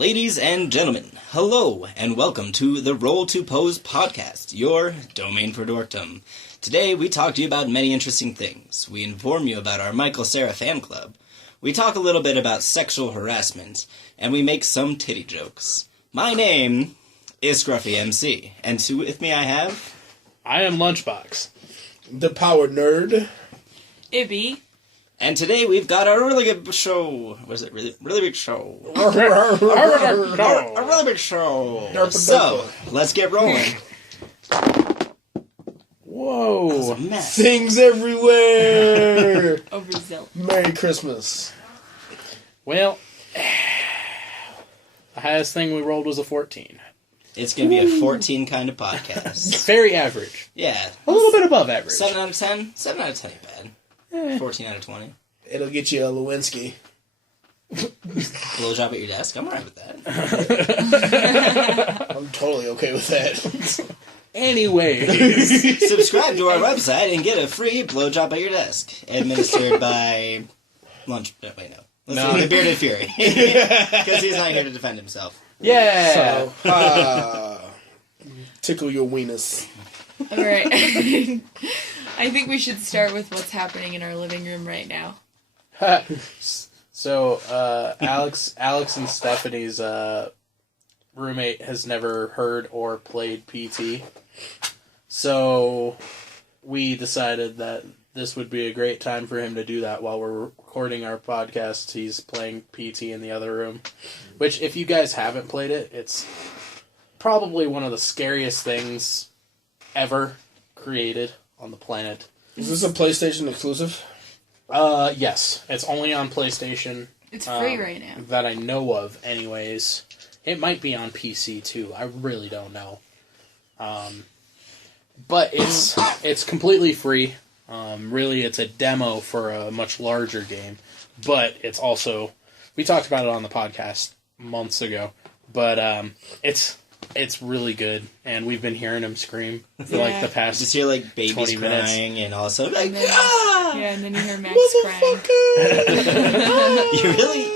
Ladies and gentlemen, hello and welcome to the Roll2Pose podcast, your domain for dorkdom. Today we talk to you about many interesting things. We inform you about our Michael Cera fan club. We talk a little bit about sexual harassment, and we make some titty jokes. My name is Scruffy MC, and with me I have... I am Lunchbox. The Power Nerd. Ibby. And today we've got a really good show. What is it? Really big show. A really big show. So, let's get rolling. Whoa. Things everywhere. Overzealous. Merry Christmas. Well, the highest thing we rolled was a 14. It's going to be a 14 kind of podcast. Very average. Yeah. A little bit above average. 7 out of 10? 7 out of 10 ain't bad. 14 out of 20. It'll get you a Lewinsky. Blowjob at your desk? I'm alright with that. I'm totally okay with that. Anyways. Subscribe to our website and get a free blowjob at your desk. Administered by... Let's see, the Bearded Fury. Because he's not here to defend himself. Yeah! So, tickle your weenus. Alright. I think we should start with what's happening in our living room right now. So, Alex and Stephanie's roommate has never heard or played PT. So, we decided that this would be a great time for him to do that while we're recording our podcast. He's playing PT in the other room. Which, if you guys haven't played it, it's probably one of the scariest things ever created on the planet. Is this a PlayStation exclusive? Yes. It's only on PlayStation. It's free right now. That I know of, anyways. It might be on PC, too. I really don't know. But it's completely free. Really, it's a demo for a much larger game. But it's also... We talked about it on the podcast months ago. But it's really good, and we've been hearing him scream for like the past just hear like babies 20 minutes. crying, and all of a sudden like, Yeah, and then you hear Max crying.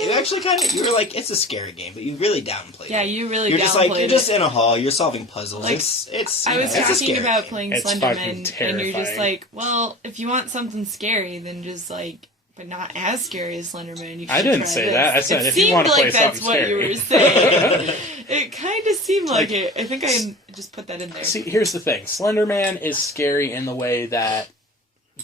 you actually kind of, you were like, it's a scary game, but you really downplayed it. Yeah, you really You're just like, downplayed you're just it. in a hall, you're solving puzzles. Like, it's I was it's a talking scary about game. playing It's Slenderman, fucking and terrifying. you're just like, well, if you want something scary, then just like... But not as scary as Slenderman. You I didn't try say this. that. I said it if you want to play that's something what scary. you were saying. It kind of seemed like it. I think I just put that in there. See, here's the thing. Slenderman is scary in the way that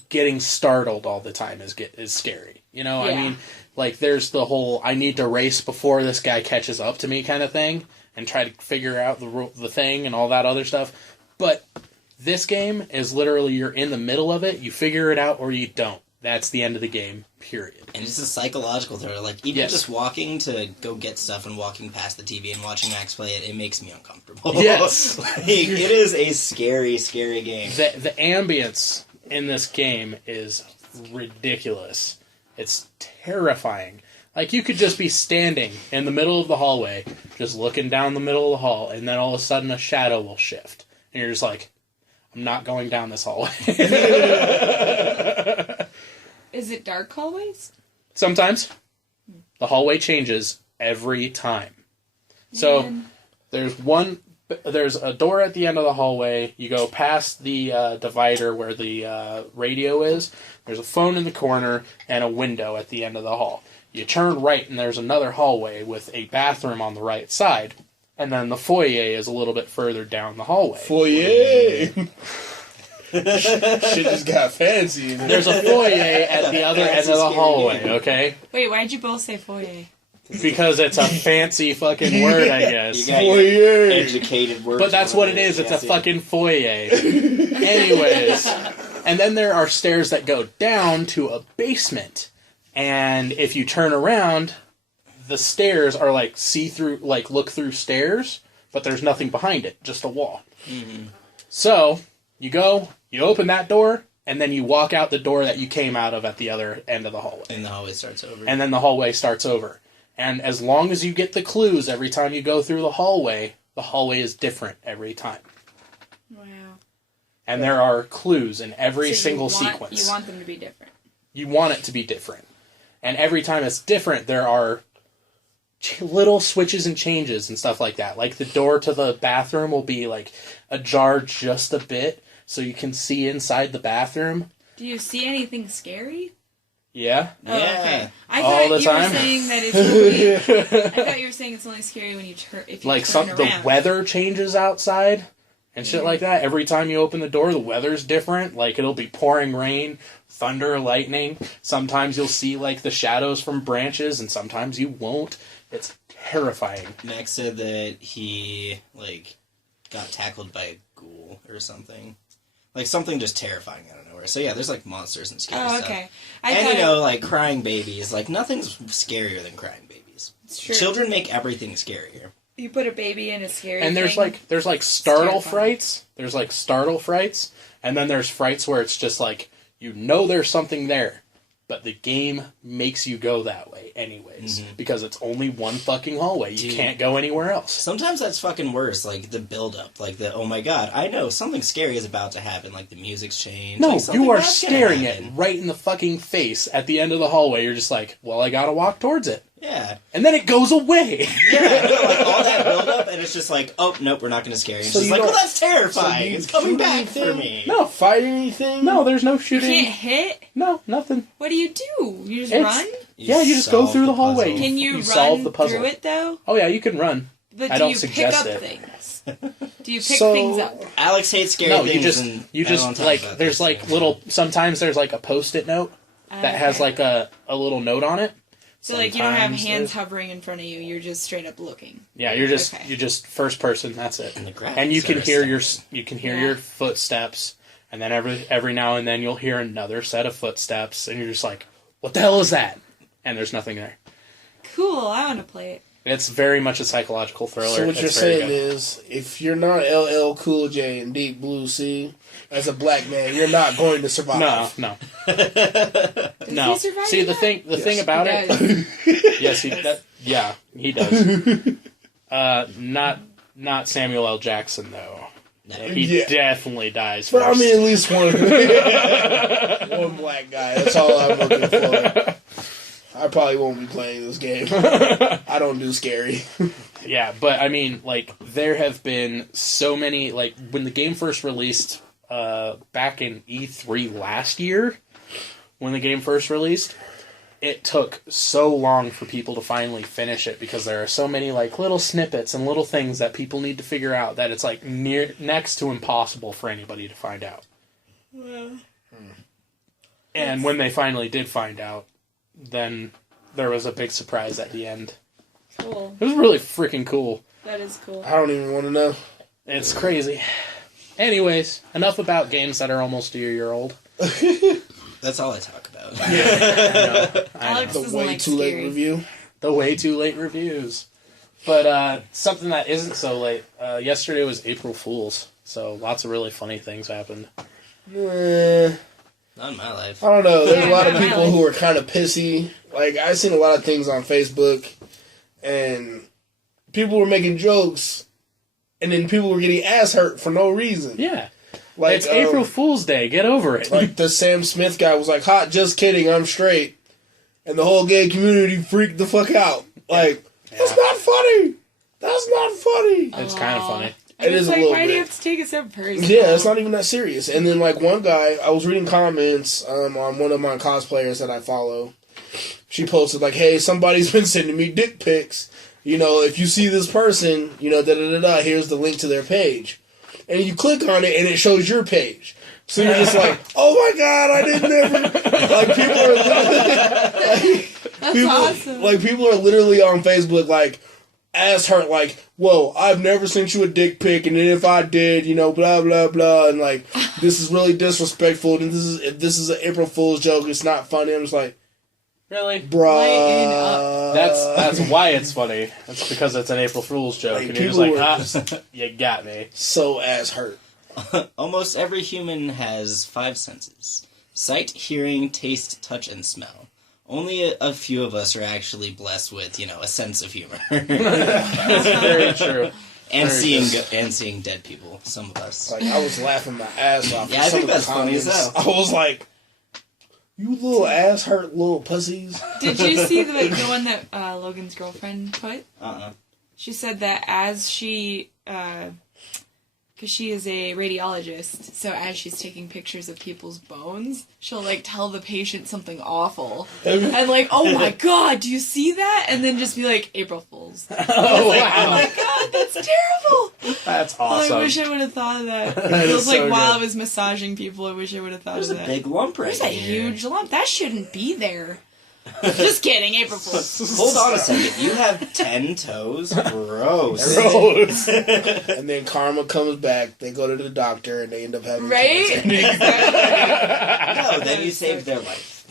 getting startled all the time is scary. You know, Yeah. I mean, like, there's the whole, I need to race before this guy catches up to me kind of thing, and try to figure out the thing and all that other stuff. But this game is literally, you're in the middle of it, you figure it out or you don't. That's the end of the game, period. And it's a psychological thriller. Like, even just walking to go get stuff and walking past the TV and watching Max play it, it makes me uncomfortable. Yes. Like, it is a scary, scary game. The ambience in this game is ridiculous. It's terrifying. Like, you could just be standing in the middle of the hallway, just looking down the middle of the hall, and then all of a sudden a shadow will shift. And you're just like, I'm not going down this hallway. Is it dark hallways? Sometimes. The hallway changes every time. So, there's a door at the end of the hallway. You go past the divider where the radio is. There's a phone in the corner and a window at the end of the hall. You turn right and there's another hallway with a bathroom on the right side. And then the foyer is a little bit further down the hallway. Foyer! Shit just got fancy. There's a foyer at the other end of the hallway, okay? Wait, why'd you both say foyer? Because it's a fancy fucking word, I guess. You got Foyer! your educated words. But that's what it is. It's a fucking foyer. Anyways. And then there are stairs that go down to a basement. And if you turn around, the stairs are like see-through, like look-through stairs, but there's nothing behind it, just a wall. Mm-hmm. So, you go, you open that door, and then you walk out the door that you came out of at the other end of the hallway. And the hallway starts over. And then the hallway starts over. And as long as you get the clues every time you go through the hallway is different every time. Wow. And there are clues in every So single you want, sequence. You want them to be different. You want it to be different. And every time it's different, there are little switches and changes and stuff like that. Like the door to the bathroom will be like ajar just a bit so you can see inside the bathroom. Do you see anything scary? Yeah. Oh, okay. I All thought the you time. were saying that it's only, I thought you were saying it's only scary when you if you Like turn the around. weather changes outside and shit like that. Every time you open the door, the weather's different. Like it'll be pouring rain, thunder, lightning. Sometimes you'll see like the shadows from branches, and sometimes you won't. It's terrifying. Max said that he like got tackled by a ghoul or something. Like something just terrifying out of nowhere. So yeah, there's like monsters and scary stuff. Oh, okay. And like crying babies. Like nothing's scarier than crying babies. It's true. Children make everything scarier. You put a baby in a scary And there's thing. like startle terrifying. frights. There's like startle frights, and then there's frights where it's just like you know there's something there, but the game makes you go that way anyways because it's only one fucking hallway. You can't go anywhere else. Sometimes that's fucking worse. Like the build up, like the oh my god, I know something scary is about to happen. Like the music's changed. No, like, something you are bad's gonna staring it happen. right in the fucking face at the end of the hallway. You're just like, well, I gotta walk towards it. Yeah. And then it goes away. Yeah, like all that build up, and it's just like, oh nope, we're not going to scare you. It's So just you like, don't- well, that's terrifying. so you It's coming shoot back for anything? me. No, Fight anything? no, there's no You shooting. can't hit? No, nothing. What do? You just It's- run? Yeah, you just go solve through the hallway. puzzle. Can you solve run the puzzle. through it, though? Oh yeah, you can run. But I do don't you pick suggest up it. things? Do you pick So- things up? Alex hates scary No, things. you just and I don't wanna talk like about there's this. like little. Sometimes there's like a post-it note that has Okay. like a little note on it. So, like, you don't have Sometimes hands there's- hovering in front of you. You're just straight up looking. Yeah, you're just Okay. first person. That's it. And the graphics And you can are hear astounding. your footsteps, and then every now and then you'll hear another set of footsteps, and you're just like, "What the hell is that?" And there's nothing there. Cool, I want to play it. It's very much a psychological thriller. So what It's you're very saying good. is, if you're not LL Cool J in Deep Blue Sea, as a black man, you're not going to survive. No. Does No. he survive See, the that? thing about He it. does. Yes, he does. Not Samuel L. Jackson though. He Yeah. definitely dies But first. I mean, at least one, one black guy. That's all I'm looking for. I probably won't be playing this game. I don't do scary. Yeah, but I mean, like, there have been so many, like, when the game first released, back in E3 last year, when the game first released, it took so long for people to finally finish it because there are so many, like, little snippets and little things that people need to figure out that it's, like, next to impossible for anybody to find out. And when they finally did find out, then there was a big surprise at the end. Cool. It was really freaking cool. That is cool. I don't even want to know. It's crazy. Anyways, enough about games that are almost a year old. That's all I talk about. I Alex know. The doesn't way like too late scary. review. The way too late reviews. But something that isn't so late. Yesterday was April Fool's, so lots of really funny things happened. Not in my life. I don't know. There's a Yeah, lot of not people really. who are kind of pissy. Like, I've seen a lot of things on Facebook, and people were making jokes, and then people were getting ass hurt for no reason. Yeah. Like, It's April Fool's Day. Get over it. Like, the Sam Smith guy was like, "Hot, just kidding, I'm straight." And the whole gay community freaked the fuck out. Like, that's not funny! That's not funny! It's kind of funny. It is It's a like, little why do you bit. have to take it so personal? Yeah, it's not even that serious. And then, like, one guy, I was reading comments on one of my cosplayers that I follow. She posted, like, "Hey, somebody's been sending me dick pics. You know, if you see this person, you know, da-da-da-da, here's the link to their page." And you click on it, and it shows your page. So you're just like, "Oh my god, I didn't ever..." Like, people are literally... That's awesome. Like, people are literally on Facebook, like, ass hurt, like, "Whoa, I've never sent you a dick pic, and then if I did, you know, blah, blah, blah, and, like, this is really disrespectful, and this is an April Fool's joke, it's not funny." I'm just like, Really? Lighten bruh. That's why it's funny. It's because it's an April Fool's joke, Like, and you're just like, people were you got me. so ass hurt. Almost every human has 5 senses: sight, hearing, taste, touch, and smell. Only a few of us are actually blessed with, a sense of humor. That's very true. and Very seeing dead people. Some of us. Like, I was laughing my ass off. Yeah, at I some think of the that's funny as comments. hell. I was like, You little ass hurt little pussies. Did you see the one that Logan's girlfriend put? Uh-uh. She said that as she, because she is a radiologist, so as she's taking pictures of people's bones, she'll, like, tell the patient something awful. And, like, oh my god, do you see that? And then just be like, April Fools. Oh, Like, wow. oh my god, that's terrible! That's Oh, awesome. I wish I would have thought of that. That It is was like so while good. I was massaging people, I wish I would have thought There's of a that. big lump right There's a here. huge lump. That shouldn't be there. Just kidding, April Fools. Hold on a second. You have 10 toes? Gross. Gross. And then karma comes back. They go to the doctor and they end up having Right? cancer. Exactly. No, then you saved their life.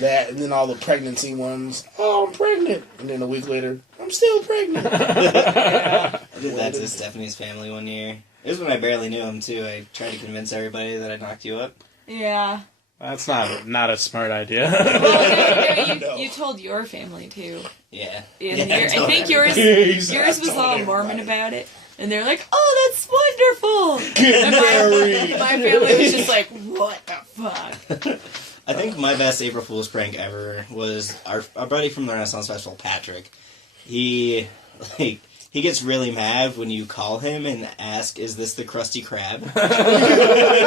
That and then all the pregnancy ones. Oh, I'm pregnant. And then a week later, I'm still pregnant. I did that to Stephanie's family one year. It was when I barely knew him, too. I tried to convince everybody that I knocked you up. Yeah. That's not a smart idea. Well, No. you told your family too. Yeah. And Yeah, I told think everybody. yours was all Mormon about it. And they're like, oh, that's wonderful. Get And married. my family was just like, what the fuck? I think my best April Fool's prank ever was our buddy from the Renaissance Festival, Patrick. He gets really mad when you call him and ask, "Is this the Krusty Krab?"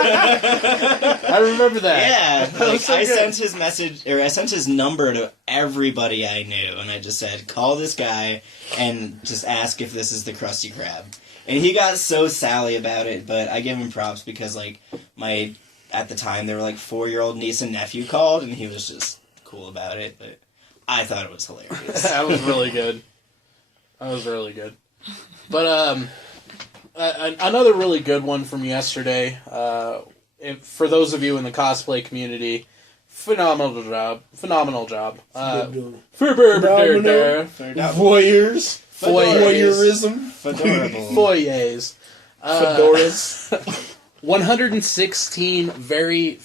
I remember that. Yeah, That was like so I good. sent his message, or I sent his number to everybody I knew, and I just said, "Call this guy and just ask if this is the Krusty Krab." And he got so sally about it, but I give him props because like at the time, they were like 4-year-old niece and nephew called, and he was just cool about it. But I thought it was hilarious. That was really good. That was really good. But another really good one from yesterday. For those of you in the cosplay community, phenomenal job. Phenomenal. Voyeurs. Voyeurism. Adorable. Foyers. Fedoras. 116 very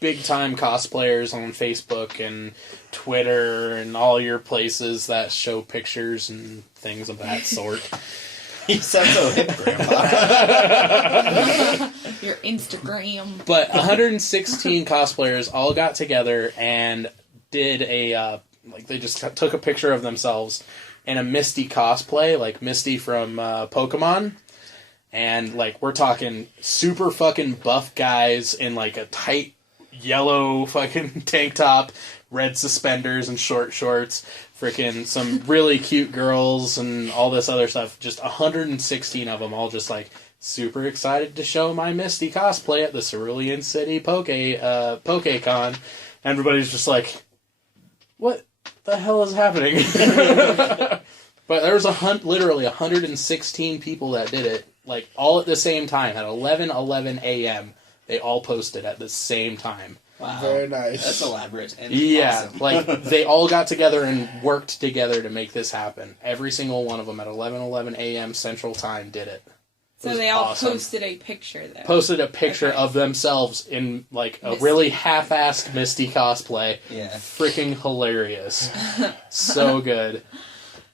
big time cosplayers on Facebook and Twitter and all your places that show pictures and things of that sort. You sound so hip, Grandpa. Your Instagram. But 116 cosplayers all got together and did a they just took a picture of themselves in a Misty cosplay, like Misty from Pokemon. And, we're talking super fucking buff guys in, a tight yellow fucking tank top, red suspenders and short shorts, freaking some really cute girls and all this other stuff. Just 116 of them all just, super excited to show my Misty cosplay at the Cerulean City PokeCon. Everybody's just like, what the hell is happening? But there was literally 116 people that did it. All at the same time, at 11:11 a.m., they all posted at the same time. Wow. Very nice. That's elaborate and Yeah, awesome. they all got together and worked together to make this happen. Every single one of them at 11:11 a.m. Central Time did it. So was they all awesome. posted a picture, though. Posted a picture Okay. of themselves in, a Misty. really half-assed Misty cosplay. Yeah. Freaking hilarious. So good.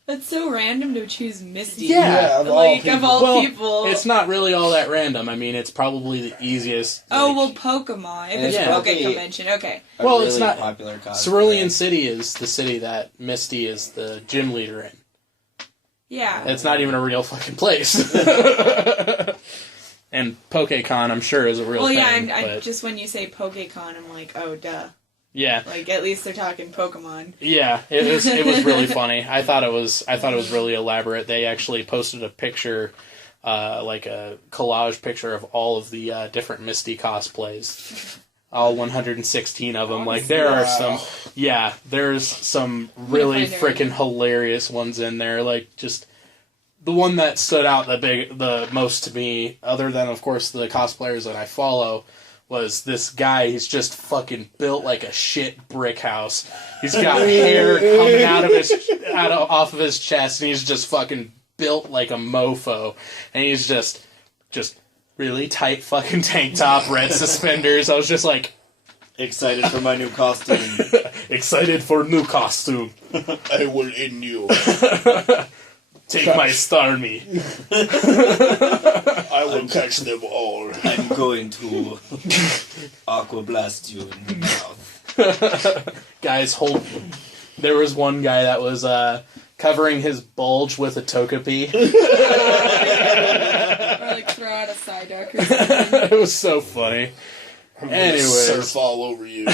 That's so random to choose Misty. Yeah, of all Of people. all Well, people. It's not really all that random. I mean, it's probably the easiest. Oh, well, Pokemon. If And it's it's Poke probably- Convention, okay. A Well, really it's not- popular cosplay. Cerulean City is the city that Misty is the gym leader in. Yeah. It's not even a real fucking place. And PokeCon, I'm sure, is a real Well, thing. yeah, I but just when you say PokeCon, I'm like, oh, duh. yeah, At least they're talking Pokemon. yeah. It was really funny. I thought it was really elaborate. They actually posted a picture, a collage picture of all of the different Misty cosplays. All 116 of them. There are some, there's some really find it. freaking hilarious ones in there. Just the one that stood out the most to me, other than of course the cosplayers that I follow, was this guy. He's just fucking built like a shit brick house. He's got hair coming off of his chest, and he's just fucking built like a mofo. And he's just really tight fucking tank top, red suspenders. I was just like, Excited for my new costume. excited for new costume. I will end you. Take my Starmie. I will catch them all. I'm going to aqua blast you in the mouth. Guys, there was one guy that was covering his bulge with a Togepi. Or like throw out a Psyduck or something. It was so funny. I'm gonna Anyways. surf all over you.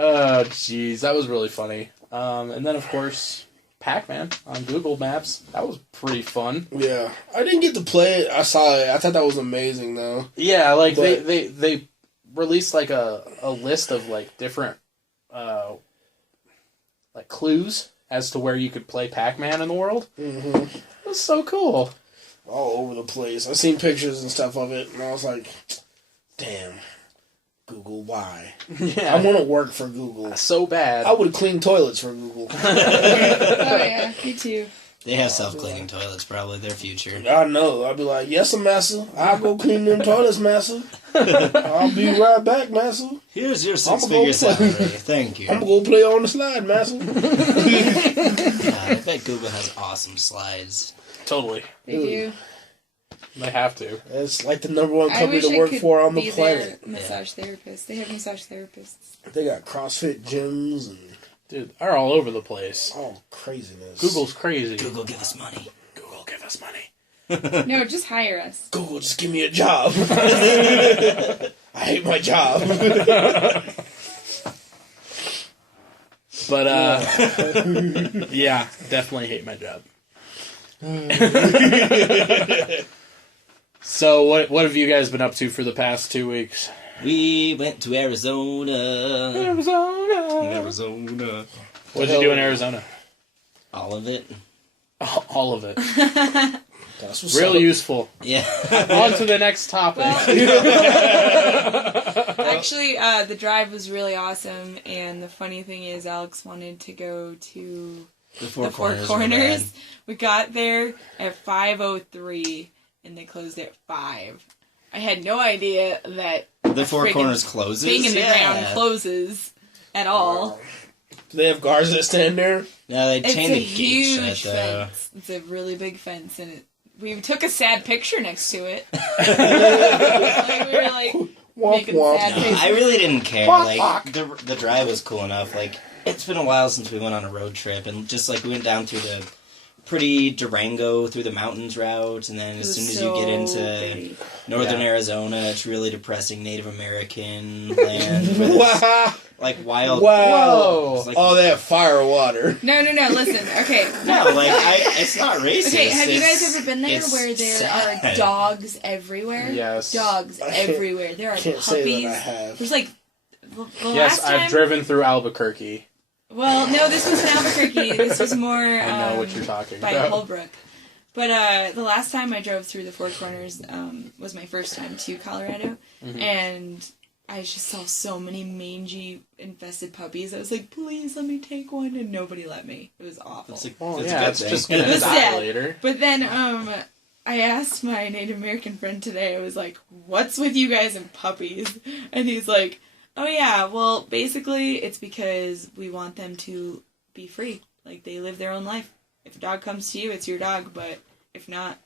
Oh, jeez, that was really funny. And then, of course, Pac-Man on Google Maps. That was pretty fun. Yeah, I didn't get to play it. I saw it. I thought that was amazing, though. Yeah, like But- they released like a list of like different like clues as to where you could play Pac-Man in the world. Mm-hmm. It was so cool. All over the place. I seen pictures and stuff of it, and I was like, "Damn, Google, why?" Yeah, I want to work for Google. so bad. I would clean toilets for Google. Oh yeah, me too. They have self-cleaning toilets, probably their future. I know. I'd be like, "Yes, massa. I'll go clean them toilets, massa. I'll be right back, massa. Here's your I'm six-figure gonna go salary. Thank you. I'm gonna go play on the slide, massa." God, I bet Google has awesome slides. Totally, They do. they have to. It's like the number one I company wish to I work could for on be the planet. their massage therapist. They have massage therapists. They got CrossFit gyms and Dude, they're all over the place. all craziness. Google's crazy. Google, give us money. Google, give us money. No, just hire us. Google, just give me a job. I hate my job. But yeah, definitely hate my job. So what have you guys been up to for the past 2 weeks? We went to Arizona. Arizona. What did you do in Arizona? All of it. All of it. That's what's Real up. useful. Yeah. On to the next topic. Actually, the drive was really awesome, and the funny thing is, Alex wanted to go to The the Four Corners. We got there at 5:03, and they closed at 5. I had no idea that The Four friggin' Corners closes? thing in the Yeah. ground closes at all. Do they have guards that stand there? No, they It's chained a the gate huge shut, though. fence. It's a really big fence, and we took a sad picture next to it. Like, we were like Womp making womp. sad faces. I really didn't care. Fuck, Like, fuck. the drive was cool enough. Like, it's been a while since we went on a road trip, and just, like, we went down through the pretty Durango, through the mountains route, and then It as was soon as so you get into pretty. northern Yeah. Arizona, it's really depressing Native American land. Where there's, Wow. like, wild... Whoa. It's like, Oh, they have fire water. No, listen. Okay. no, like, it's not racist. Okay, have you guys It's- ever been there it's where there sad. are dogs everywhere? Yes. Dogs I can't- everywhere. There are Can't say puppies. that I have. There's like the Yes, last time. I've driven through Albuquerque. Well, no, this was in Albuquerque. This was more. I know what you're talking by about. Holbrook. But the last time I drove through the Four Corners was my first time to Colorado, Mm-hmm. and I just saw so many mangy infested puppies. I was like, please let me take one, and nobody let me. It was awful. It's a, Well, it's a yeah, good it's thing. just It gonna was die sad. later. But then I asked my Native American friend today, I was like, what's with you guys and puppies? And he's like, oh yeah, well, basically it's because we want them to be free. Like, they live their own life. If a dog comes to you, it's your dog, but if not,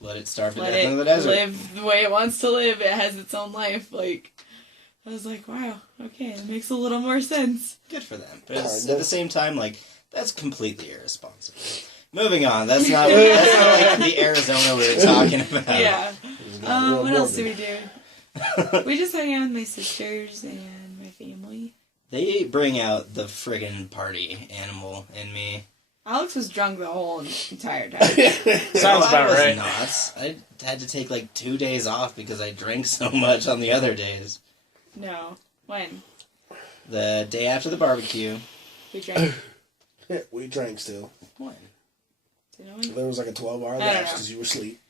Let it starve to let death in the it desert. live the way it wants to live. It has its own life. Like, I was like, wow, okay, that makes a little more sense. Good for them. But it's, at the same time, like, that's completely irresponsible. Moving on. That's not like the Arizona we were talking about. Yeah. real What else do morbid. we do? We just hung out with my sisters and my family. They bring out the friggin' party animal in me. Alex was drunk the whole entire time. Sounds Well, about I was right. not. I had to take like 2 days off because I drank so much on the other days. No. When? The day after the barbecue. We drank. We drank still. When? Do you know when? There was like a 12-hour I don't lapse know. because you were asleep.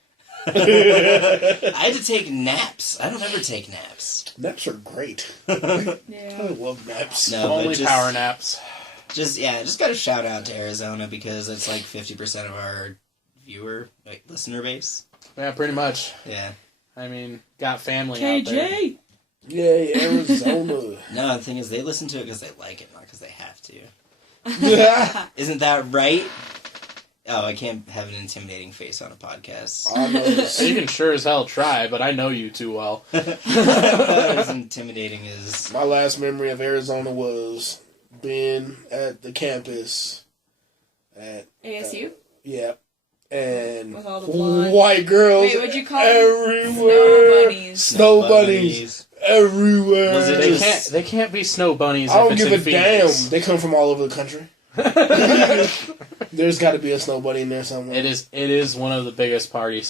I had to take naps. I don't ever take naps. Naps are great. Yeah. I love naps. No, Only but just, power naps. just got a shout out to Arizona because it's like 50% of our listener base. Yeah, pretty much. Yeah. I mean, got family out there. KJ! Yay, Arizona. No, the thing is, they listen to it because they like it, not because they have to. Yeah. Isn't that right? Oh, I can't have an intimidating face on a podcast. You can sure as hell try, but I know you too well. As intimidating as... My last memory of Arizona was being at the campus at... ASU? Yeah. And With all the blonde... white girls Wait, what'd you call everywhere. them? Snow bunnies. Everywhere. Was it They can't be snow bunnies. I don't if it's give a in Phoenix. damn. They come from all over the country. There's got to be a snow bunny in there somewhere. It is one of the biggest party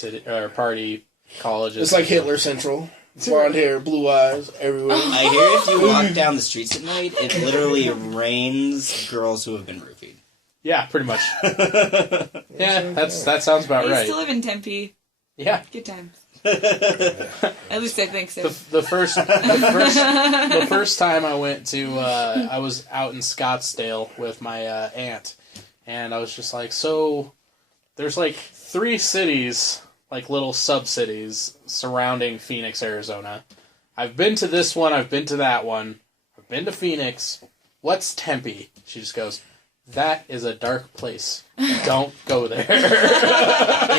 colleges. It's like Hitler Central. Blonde hair, blue eyes, everywhere. I hear if you walk down the streets at night, it literally rains girls who have been roofied. Yeah, pretty much. Yeah, that sounds about I right. used to live in Tempe. Yeah. Good times. At least I think so. The first time I went to, I was out in Scottsdale with my aunt, and I was just like, so there's like 3 cities, like little sub-cities surrounding Phoenix, Arizona. I've been to this one, I've been to that one, I've been to Phoenix. What's Tempe? She just goes, that is a dark place. Don't go there.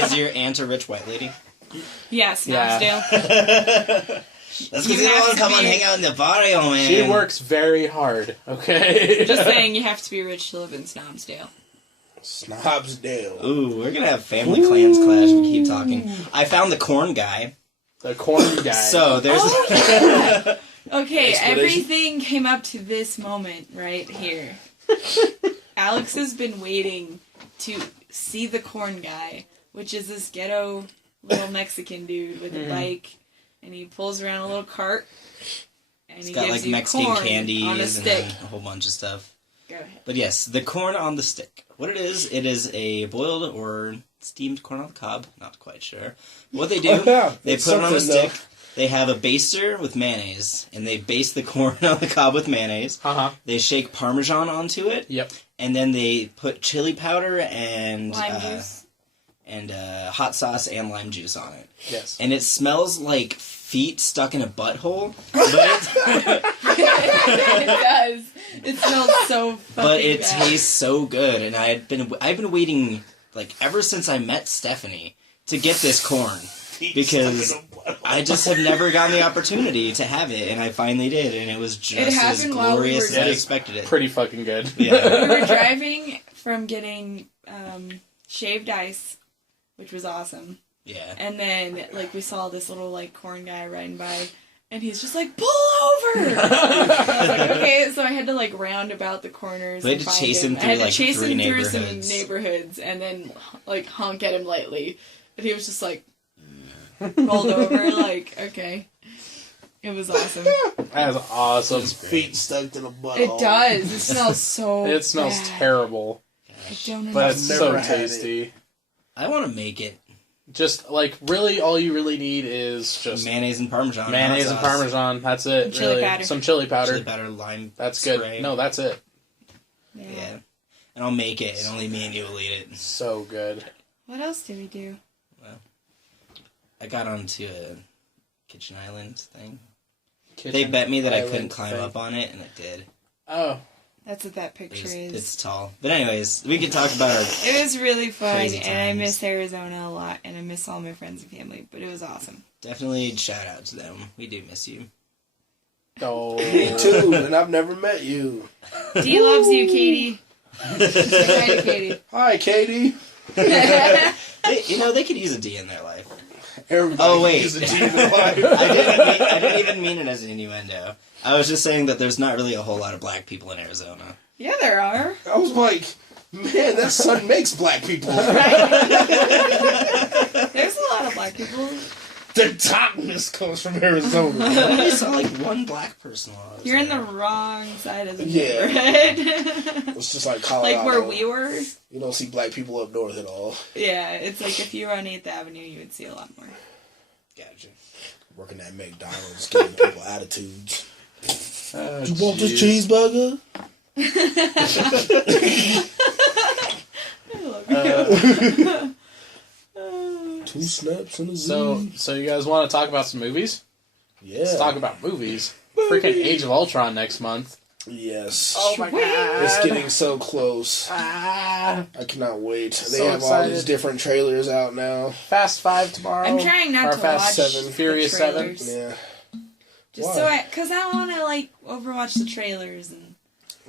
Is your aunt a rich white lady? Yes, Yeah. Snobsdale. That's because you don't want to come and hang out in the barrio, man. She works very hard, okay? Just saying, you have to be rich to live in Snobsdale. Snobsdale. Ooh, we're gonna have family clans clash if we keep talking. I found the corn guy. The corn guy. So there's... Okay, Explanation? everything came up to this moment right here. Alex has been waiting to see the corn guy, which is this ghetto little Mexican dude with a bike, and he pulls around a little cart, and It's he got gives like you Mexican corn candies on a and stick. a whole bunch of stuff. Go ahead. But yes, the corn on the stick. What it is a boiled or steamed corn on the cob. Not quite sure. What they do, Oh, yeah. they It's put it on a something, stick. They have a baster with mayonnaise, and they baste the corn on the cob with mayonnaise. Uh-huh. They shake Parmesan onto it. Yep. And then they put chili powder and Lime juice. and hot sauce and lime juice on it. Yes. And it smells like feet stuck in a butthole, but It does. It smells so fucking but it bad. tastes so good. And I've been waiting like ever since I met Stephanie to get this corn because I just have never gotten the opportunity to have it, and I finally did, and it was just as happened while we glorious were- as I Yeah. expected it. Pretty fucking good. Yeah. We were driving from getting shaved ice, which was awesome. Yeah. And then, like, we saw this little, like, corn guy riding by, and he's just like, pull over! And I was like, okay, so I had to, like, round about the corners. We had and to find chase him I through, had to like, chase 3 him through some neighborhoods. neighborhoods, and then, like, honk at him lightly. And he was just like, rolled over, like, okay. It was awesome. That is awesome. His feet stuck in a butthole. It does. It smells so It smells bad. terrible, I don't but know. it's I've so never had tasty. I want to make it. Just, like, really, all you really need is just Mayonnaise and Parmesan. mayonnaise hot and sauce, Parmesan. That's it, And chili really. powder. Some chili powder. chili powder, lime. That's good. spray. No, that's it. Yeah. And I'll make it, and only me and you will eat it. So good. What else did we do? I got onto a kitchen island thing. They Kitchen bet me that I island couldn't climb thing. up on it, and I did. Oh. That's what that picture is. It's tall. But anyways, we can talk about our... It was really fun, Crazy and I times. miss Arizona a lot, and I miss all my friends and family, but it was awesome. Definitely shout out to them. We do miss you. Oh. Me too, and I've never met you. Dee loves you, Katie. Say hi to Katie. Hi, Katie. They could use a D in their life. Everybody Oh, wait. is a G in their life. I didn't even mean it as an innuendo. I was just saying that there's not really a whole lot of black people in Arizona. Yeah, there are. I was like, man, that sun makes black people. There's a lot of black people. The darkness comes from Arizona. I only saw like one black person while I was You're in the there. wrong side of the Yeah. neighborhood. It's just like Colorado. Like where we were. You don't see black people up north at all. Yeah, it's like if you were on 8th Avenue, you would see a lot more. Gotcha. Working at McDonald's, giving people attitudes. Oh, You want this jeez. cheeseburger? I love you. 2 snaps and a So Z. you guys want to talk about some movies? Yeah. Let's talk about movies. Freaking Age of Ultron next month. Yes. Oh my god. It's getting so close. Ah. I cannot wait. They So have all these different trailers out now. Fast 5 tomorrow. I'm trying not Or to Fast watch 7. the Furious 7. trailers. Yeah. Just Why? because I want to like overwatch the trailers and.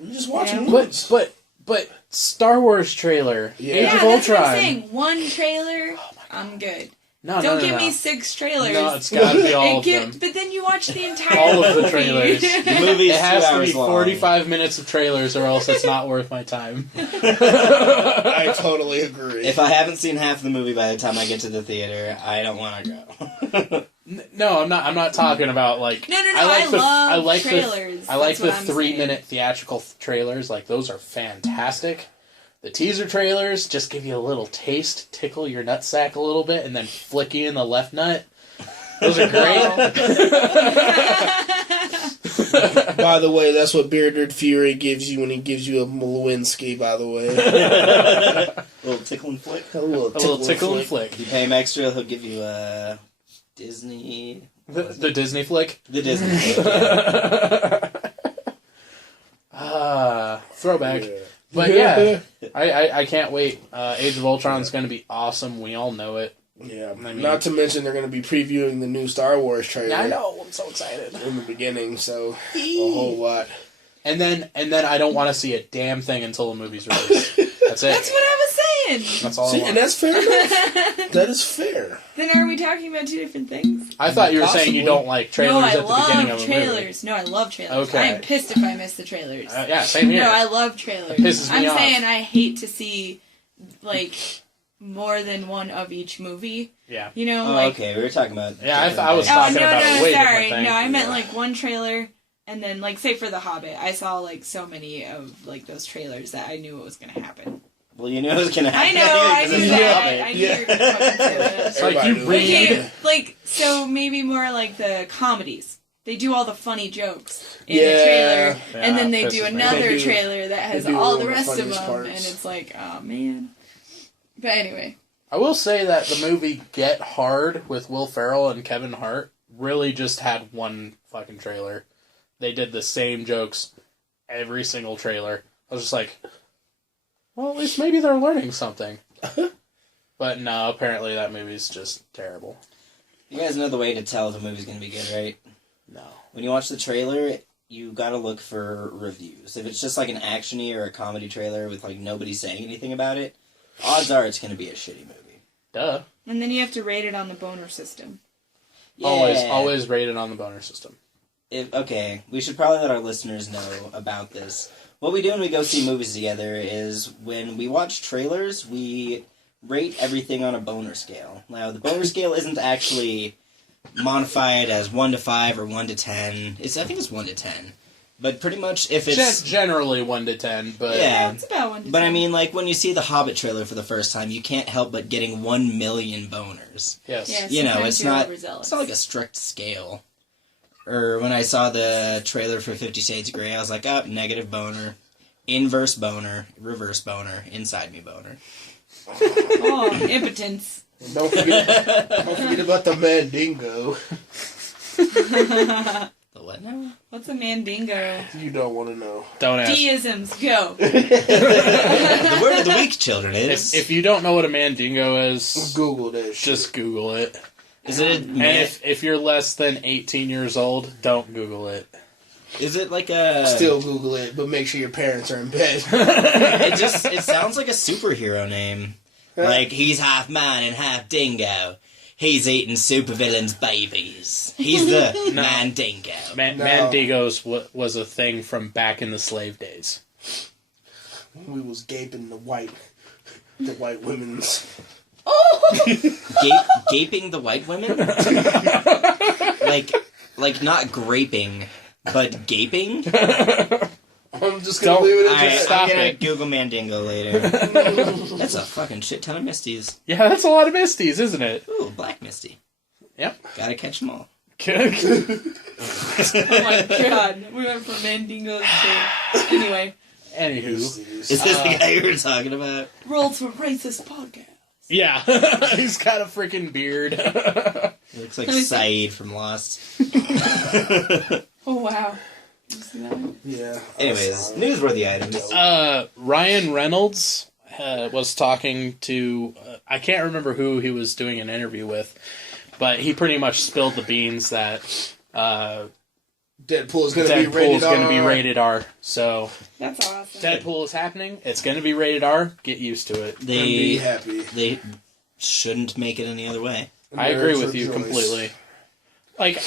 You just watching Yeah. movies. But Star Wars trailer. Yeah. Age Yeah, of that's what I'm Ultron. saying. One trailer, I'm good. No, Don't no, give no. me 6 trailers. No, it's gotta be all of them. But then you watch the entire All of the movie. trailers. The movie's It has 2 to hours be long. 45 minutes of trailers or else it's not worth my time. I totally agree. If I haven't seen half the movie by the time I get to the theater, I don't want to go. No, I'm not talking about like. No, I like trailers. I like That's what the I'm 3-minute theatrical trailers. Like those are fantastic. The teaser trailers just give you a little taste, tickle your nutsack a little bit, and then flick you in the left nut. Those are great. By the way, that's what Bearded Fury gives you when he gives you a Lewinsky, by the way. A little tickle and flick. A little tickle and flick. If you pay him extra, he'll give you a Disney... The Disney flick. The Disney flick, yeah. Throwback. Yeah. But yeah, I can't wait. Age of Ultron is going to be awesome. We all know it. Yeah, I mean- not to mention they're going to be previewing the new Star Wars trailer. I know. I'm so excited. In the beginning, so a whole lot. And then I don't want to see a damn thing until the movie's released. That's it. That's what I was saying. That's all I See, want. and that's fair enough. That is fair. Then are we talking about 2 different things? I thought you were saying you Possibly. don't like trailers No, I at the beginning love of a trailers. No, I love trailers. Okay. I am pissed if I miss the trailers. movie. Yeah, same here. No, I love trailers. pisses me I'm off. saying I hate to see, like, more than one of each movie. Yeah. You know, Oh, like... okay, we were talking about... Yeah, I different was things. talking Oh, no, about a no, way sorry. different thing. No, I meant, Yeah. like, one trailer, and then, like, say for The Hobbit, I saw, like, so many of, like, those trailers that I knew what was going to happen. Well, you knew it was going to I happen. know, I because knew it's that. The Hobbit. I knew you were going to fucking say that. It's like Everybody you knew read... Okay, like, so maybe more like the comedies. They do all the funny jokes in Yeah. the trailer, Yeah, and then they pisses do me another off. They do- trailer that has they do all all the the rest of them, funniest parts. and it's like, oh man. But anyway, I will say that the movie Get Hard with Will Ferrell and Kevin Hart really just had one fucking trailer. They did the same jokes every single trailer. I was just like, well, at least maybe they're learning something. But no, apparently that movie's just terrible. You guys know the way to tell if a movie's going to be good, right? No. When you watch the trailer, you gotta look for reviews. If it's just like an action-y or a comedy trailer with like nobody saying anything about it, odds are it's gonna be a shitty movie. Duh. and then you have to rate it on the boner system. Yeah. Always rated on the boner system. Okay, we should probably let our listeners know about this. What we do when we go see movies together is when we watch trailers, we rate everything on a boner scale. Now, the boner scale isn't actually modified as 1 to 5 or 1 to 10. I think it's 1 to 10. But pretty much if it's... Generally 1 to 10, but... Yeah. It's about 1 to But 10. I mean, like, when you see the Hobbit trailer for the first time, you can't help but getting 1 million boners. Yes. Yeah, You know, sometimes it's you're not overzealous. like a strict scale. Or when I saw the trailer for 50 Shades of Grey, I was like, oh, negative boner, inverse boner, reverse boner, inside me boner. Oh, impotence. And don't forget about the Mandingo. The what now? What's a mandingo? You don't want to know. Don't ask. Deisms, go. The word of the week, children, is... If you don't know what a mandingo is, Google that shit. just Google it. Is it a And if you're less than 18 years old, don't Google it. Is it like a... Still Google it, but make sure your parents are in bed. It sounds like a superhero name. Like, he's half man and half dingo. He's eating supervillains' babies. He's the Mandingo. No. Mandigos was a thing from back in the slave days. We was gaping the white women's. Gaping the white women? like not graping, but gaping? I'm just gonna leave it at Alright, that. Stop I'm gonna it. Google Mandingo later. That's a fucking shit ton of Misties. Yeah, that's a lot of Misties, isn't it? Ooh, Black Misty. Yep. Gotta catch them all. Oh my god. We went from mandingos to... Anyway. Anywho. Is this the guy you were talking about? Roll to Racist podcast. Yeah. He's got a freaking beard. He looks like Saeed from Lost. Oh wow. You see that one? Yeah. Anyways, newsworthy items. Ryan Reynolds was talking to, I can't remember who he was doing an interview with, but he pretty much spilled the beans that Deadpool is going to be rated R. So That's awesome. Deadpool is happening. It's going to be rated R. Get used to it. Be happy. They shouldn't make it any other way. I agree with you completely. Like,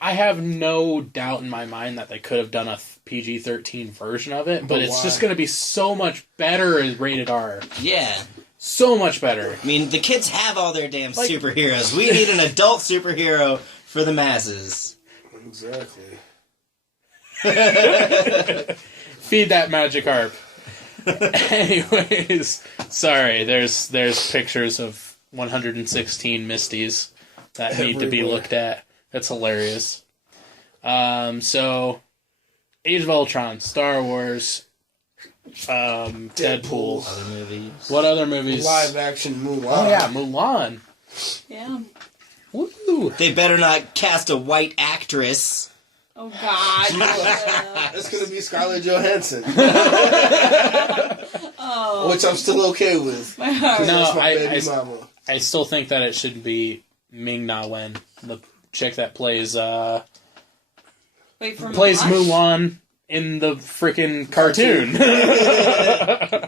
I have no doubt in my mind that they could have done a PG-13 version of it, but it's just going to be so much better as rated R. Yeah. So much better. I mean, the kids have all their damn superheroes. We need an adult superhero for the masses. Exactly. Feed that Magikarp. Anyways, sorry, there's pictures of 116 Misties that need to be looked at. That's hilarious. So, Age of Ultron, Star Wars, Deadpool. Other movies. What other movies? Live action Mulan. Oh yeah, Mulan. Yeah. Woo! They better not cast a white actress. Oh, God. It's going to be Scarlet Johansen. Oh. Which I'm still okay with. My heart. No, That's my baby mama. I still think that it should be Ming-Na Wen, the chick that plays Wait for Mulan in the freaking cartoon.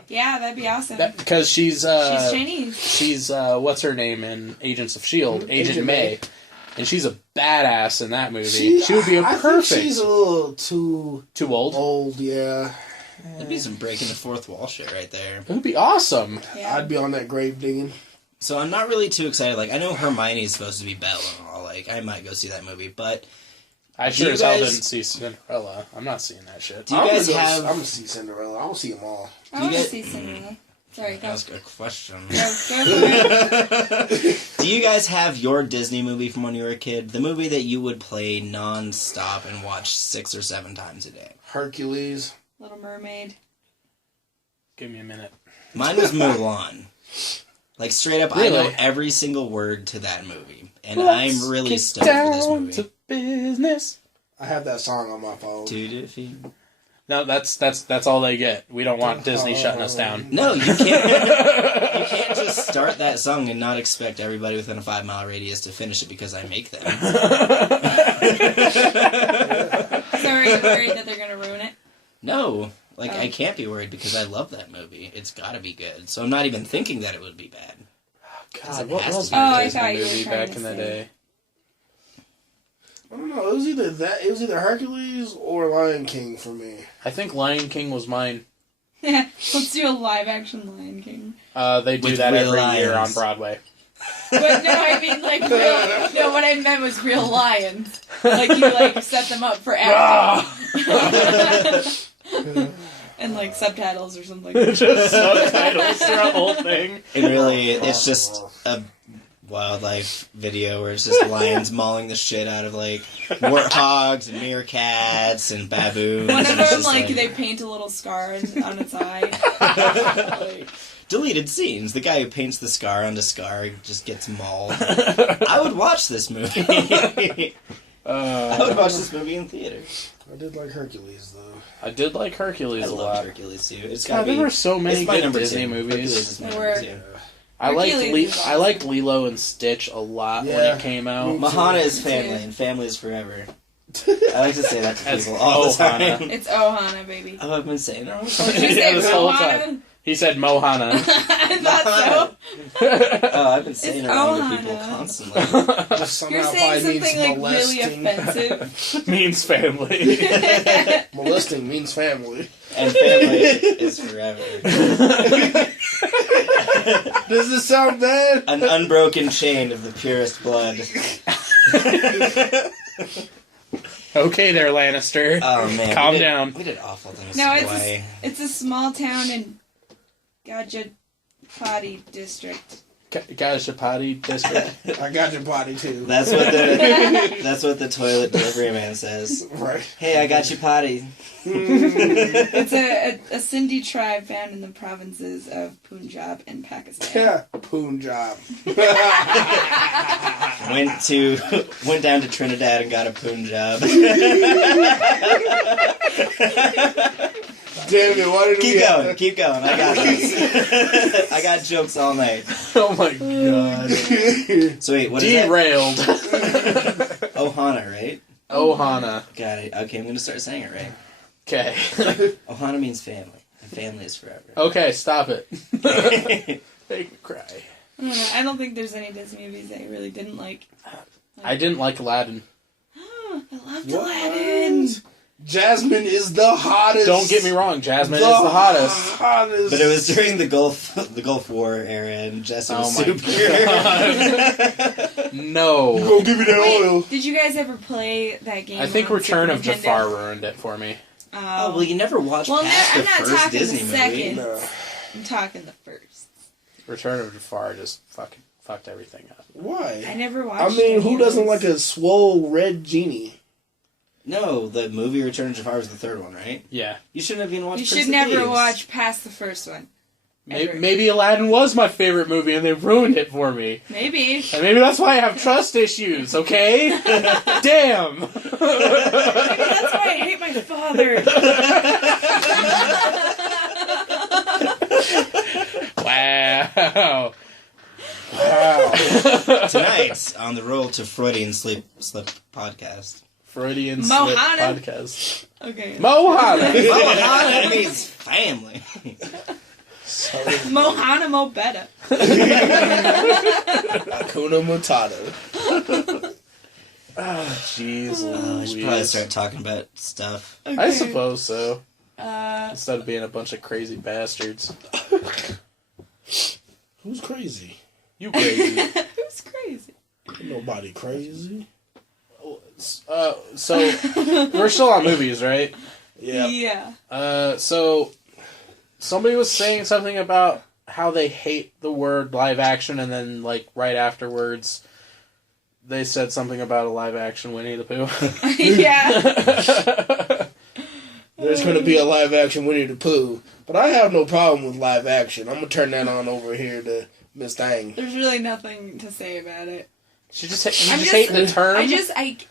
Yeah, that'd be awesome. Because she's Chinese. She's what's her name in Agents of S.H.I.E.L.D., Agent May. And she's a badass in that movie. She would be a perfect. I think she's a little too old. Old, yeah. That'd be some breaking the fourth wall shit right there. It would be awesome. Yeah. I'd be on that grave digging. So I'm not really too excited. Like, I know Hermione's supposed to be Belle and all. Like, I might go see that movie, but I sure as hell didn't see Cinderella. I'm not seeing that shit. Do you guys have? I'm gonna see Cinderella. I want to see them all. I want to see Cinderella. Sorry, go. Ask a question. Go for it. Do you guys have your Disney movie from when you were a kid? The movie that you would play non-stop and watch 6 or 7 times a day? Hercules. Little Mermaid. Give me a minute. Mine was Mulan. Like, straight up, Really? I know every single word to that movie. And Let's I'm really get stoked for this down movie. to business. I have that song on my phone. No, that's all they get. We don't want Disney shutting us down. No, you can't. You can't just start that song and not expect everybody within a 5-mile radius to finish it because I make them. So are you worried that they're going to ruin it? No. Like, I can't be worried because I love that movie. It's gotta be good. So I'm not even thinking that it would be bad. God, what was I the thought you were movie trying back to in the say. day? I don't know. It was either that. It was either Hercules or Lion King for me. I think Lion King was mine. Let's do a live-action Lion King. They do With that real every year on lions. Broadway. But no, I mean like real. No, what I meant was real lions. Like you like set them up for acting. And like subtitles or something. Just subtitles throughout the whole thing. And really, it's just a wildlife video where it's just lions mauling the shit out of, like, warthogs and meerkats and baboons. One of and it's them, just like, they paint a little scar on its eye. like, deleted scenes. The guy who paints the scar onto scar just gets mauled. I would watch this movie. I would watch this movie in theaters. I did like Hercules though. I did like Hercules I a love lot. Hercules too. It's God, gotta be. there were so many it's my good number Disney 2. movies. Hercules is my There number were. 2. I liked Hercules was I liked Lilo and Stitch a lot when Yeah. it came out. Mahana is family, Yeah. and family is forever. I like to say that to That's people all the time. Ohana. It's Ohana, baby. Oh, I've been saying it all the Did time. you Yeah, say this whole Ohana? time. He said Mohana. I thought Oh, I've been saying it wrong to people Ohana. constantly. Just so. somehow You're probably saying something means like really molesting. offensive. Means family. Molesting means family. And family is forever. Does this sound bad? An unbroken chain of the purest blood. Okay there, Lannister. Oh man, Calm we did- down. We did awful things. No, to Hawaii. it's a small town in Gajapati district. Got your potty district. I got your potty too. That's what the toilet delivery man says. Right. Hey, I got your potty. It's a Sindhi tribe found in the provinces of Punjab and Pakistan. Yeah, Punjab. Went down to Trinidad and got a Punjab. Damn it! Why did Keep going. I got this. I got jokes all night. Oh my god. So wait, what is that? Derailed. Ohana, right? Ohana. Got it. Okay, I'm gonna start saying it right. Okay. Ohana means family. And family is forever. Okay, stop it. Make me cry. I don't know. I don't think there's any Disney movies I really didn't like. I didn't like Aladdin. I loved Aladdin. Jasmine is the hottest. Don't get me wrong, Jasmine is the hottest. But it was during the Gulf War era, and Jesse was Oh my superior. No. Go give me that oil. Did you guys ever play that game? I think on Return Super of Nintendo? Jafar ruined it for me. Oh, well, you never watched past I'm the not first talking Disney the movie. second. No. I'm talking the first. Return of Jafar just fucking fucked everything up. Why? I never watched. I mean, any who of doesn't those. like a swole red genie? No, the movie Return of Jafar was the third one, right? Yeah. You shouldn't have even watched You Prince should of never Thieves. watch past the first one. Maybe Aladdin was my favorite movie and they ruined it for me. Maybe. And maybe that's why I have trust issues, okay? Damn! Maybe that's why I hate my father. Wow. Wow. Tonight on the Roll to Freudian Slip podcast. Freudian slip Mohana. podcast. Okay. Mohana! Mohana means family. Mohana Mo Better. Hakuna Matata. Jeez, I should probably start talking about stuff. Okay. I suppose so. Uh, Instead of being a bunch of crazy bastards. Who's crazy? You crazy. who's crazy? Nobody crazy. So, we're still on movies, right? Yeah. So, somebody was saying something about how they hate the word live action, and then, like, right afterwards, they said something about a live action Winnie the Pooh. Yeah. There's going to be a live action Winnie the Pooh, but I have no problem with live action. I'm going to turn that on over here to Miss Thang. There's really nothing to say about it. You just hate the term?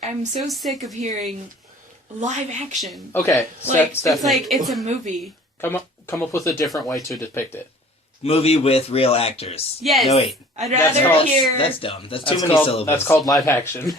I'm so sick of hearing live action. Okay, Like, Stephanie, it's like, it's a movie. come up with a different way to depict it. Movie with real actors. Yes. No, wait. I'd That's rather called- hear... That's dumb. That's too That's many called, syllables. That's called live action.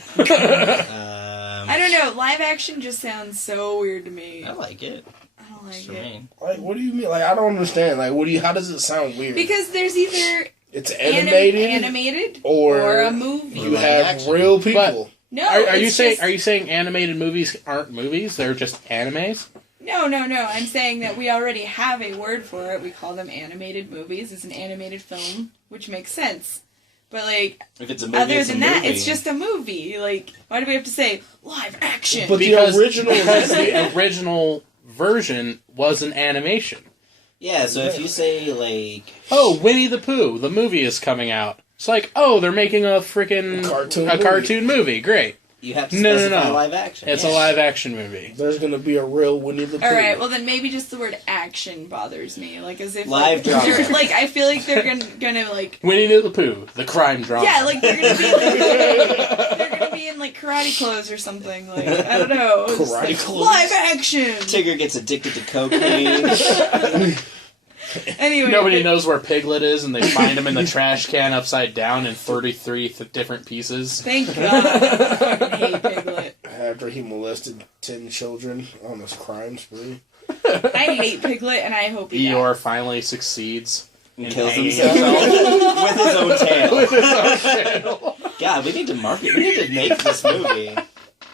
I don't know. Live action just sounds so weird to me. I like it. I don't like For it. me. Like, what do you mean? Like, I don't understand. Like, how does it sound weird? Because there's either it's animated, or a movie. you Live have action. real people. No, Are you it's saying just- Are you saying animated movies aren't movies? They're just animes? No. I'm saying that we already have a word for it. We call them animated movies. It's an animated film, which makes sense. But, like, If it's a movie, other it's a than that, movie. it's just a movie. Like, why do we have to say live action? But Because the original the original version was an animation. Yeah, so if you say, like... Oh, Winnie the Pooh, the movie is coming out. It's like, oh, they're making a freaking cartoon movie. Great. You have to No. specify live action. It's Yeah. a live action movie. there's going to be a real Winnie the Pooh. All right, well then maybe just the word action bothers me, like as if Live like, drama. they're- like I feel like they're gonna like Winnie the Pooh, the crime drama. yeah, like they're gonna be in like karate clothes or something. Like I don't know, it's Karate like, clothes? live action. Tigger gets addicted to cocaine. Anyway, Nobody knows where Piglet is, and they find him in the trash can upside down in 33 different pieces. Thank God, I fucking hate Piglet. After he molested 10 children on his crime spree. I hate Piglet, and I hope he Eeyore dies. finally succeeds. And in kills hanging himself with his own tail. With his own tail. God, we need to market. We need to make this movie.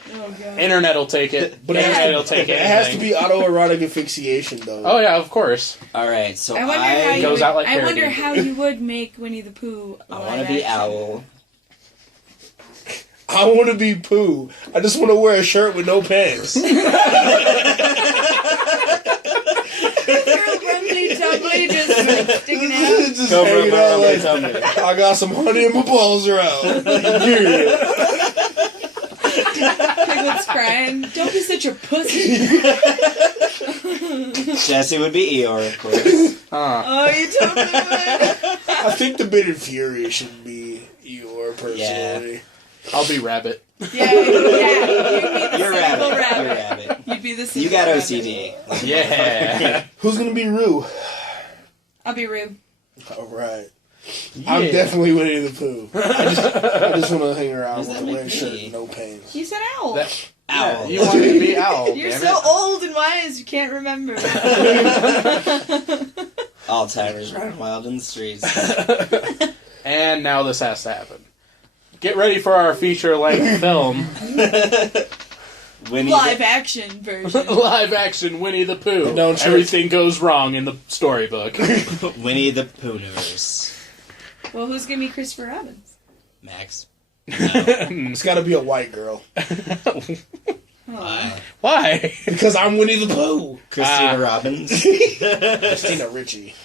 Oh God. Internet will take it. But Internet will take it has to anything. be autoerotic asphyxiation, though. Oh yeah, of course. All right, so I wonder how you goes would, out like I wonder parody. how you would make Winnie the Pooh. I want to be Owl. I want to be Pooh. I just want to wear a shirt with no pants. Rumbly tumbly, just like, sticking out. Just just Go hanging rub out my like, tummy. I got some honey and my balls are out. Yeah. Piglet's crying. Don't be such a pussy. Jesse would be Eeyore, of course. Oh, you totally would. I think the Bit and Fury should be Eeyore, personally. I'll be Rabbit. Yeah, you'd be the You're cynical rabbit. rabbit. You're rabbit. You'd be the You cynical got rabbit. OCD. Yeah. Who's gonna be Rue? I'll be Rue. Alright. I'm definitely Winnie the Pooh. I just want to hang around Does with that a make red shirt me? and no pants. You said owl. That- Owl. Yeah, you wanted to be Owl. You're damn so it. old and wise, you can't remember. Alzheimer's running wild in the streets. And now this has to happen. Get ready for our feature-length film. Winnie Live action version. Live action Winnie the Pooh. No, sure. Everything goes wrong in the storybook. the Winnie the Pooh-niverse. Well, who's gonna be Christopher Robbins? Max. It's got to be a white girl. Why? Because I'm Winnie the Pooh. Christina Robbins. Christina Ricci.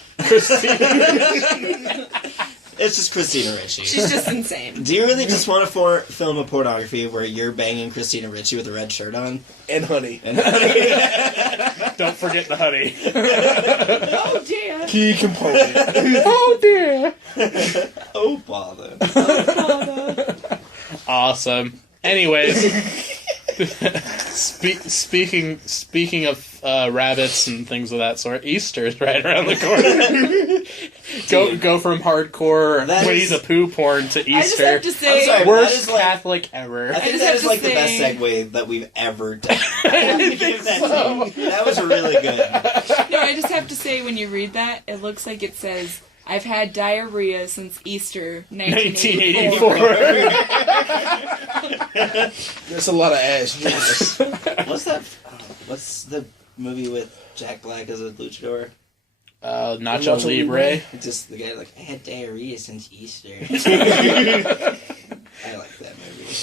It's just Christina Ricci. She's just insane. Do you really just want to film a pornography where you're banging Christina Ricci with a red shirt on? And honey. Don't forget the honey. Oh dear. Key component. Oh dear. Oh, bother. Awesome. Anyways, speaking of rabbits and things of that sort, Easter is right around the corner. Go from hardcore That Winnie is- the Pooh porn to I just Easter. have to say, I'm sorry. That Worst is like- Catholic ever. I think just that have is to like the say- best segue that we've ever done. I have to give that to you. That was really good. no, I just have to say, when you read that, it looks like it says, "I've had diarrhea since Easter 1984." 1984. There's a lot of ass juice. What's that? What's the movie with Jack Black as a luchador? Nacho Nacho Libre. Libre. Just the guy like, I had diarrhea since Easter. I like that movie.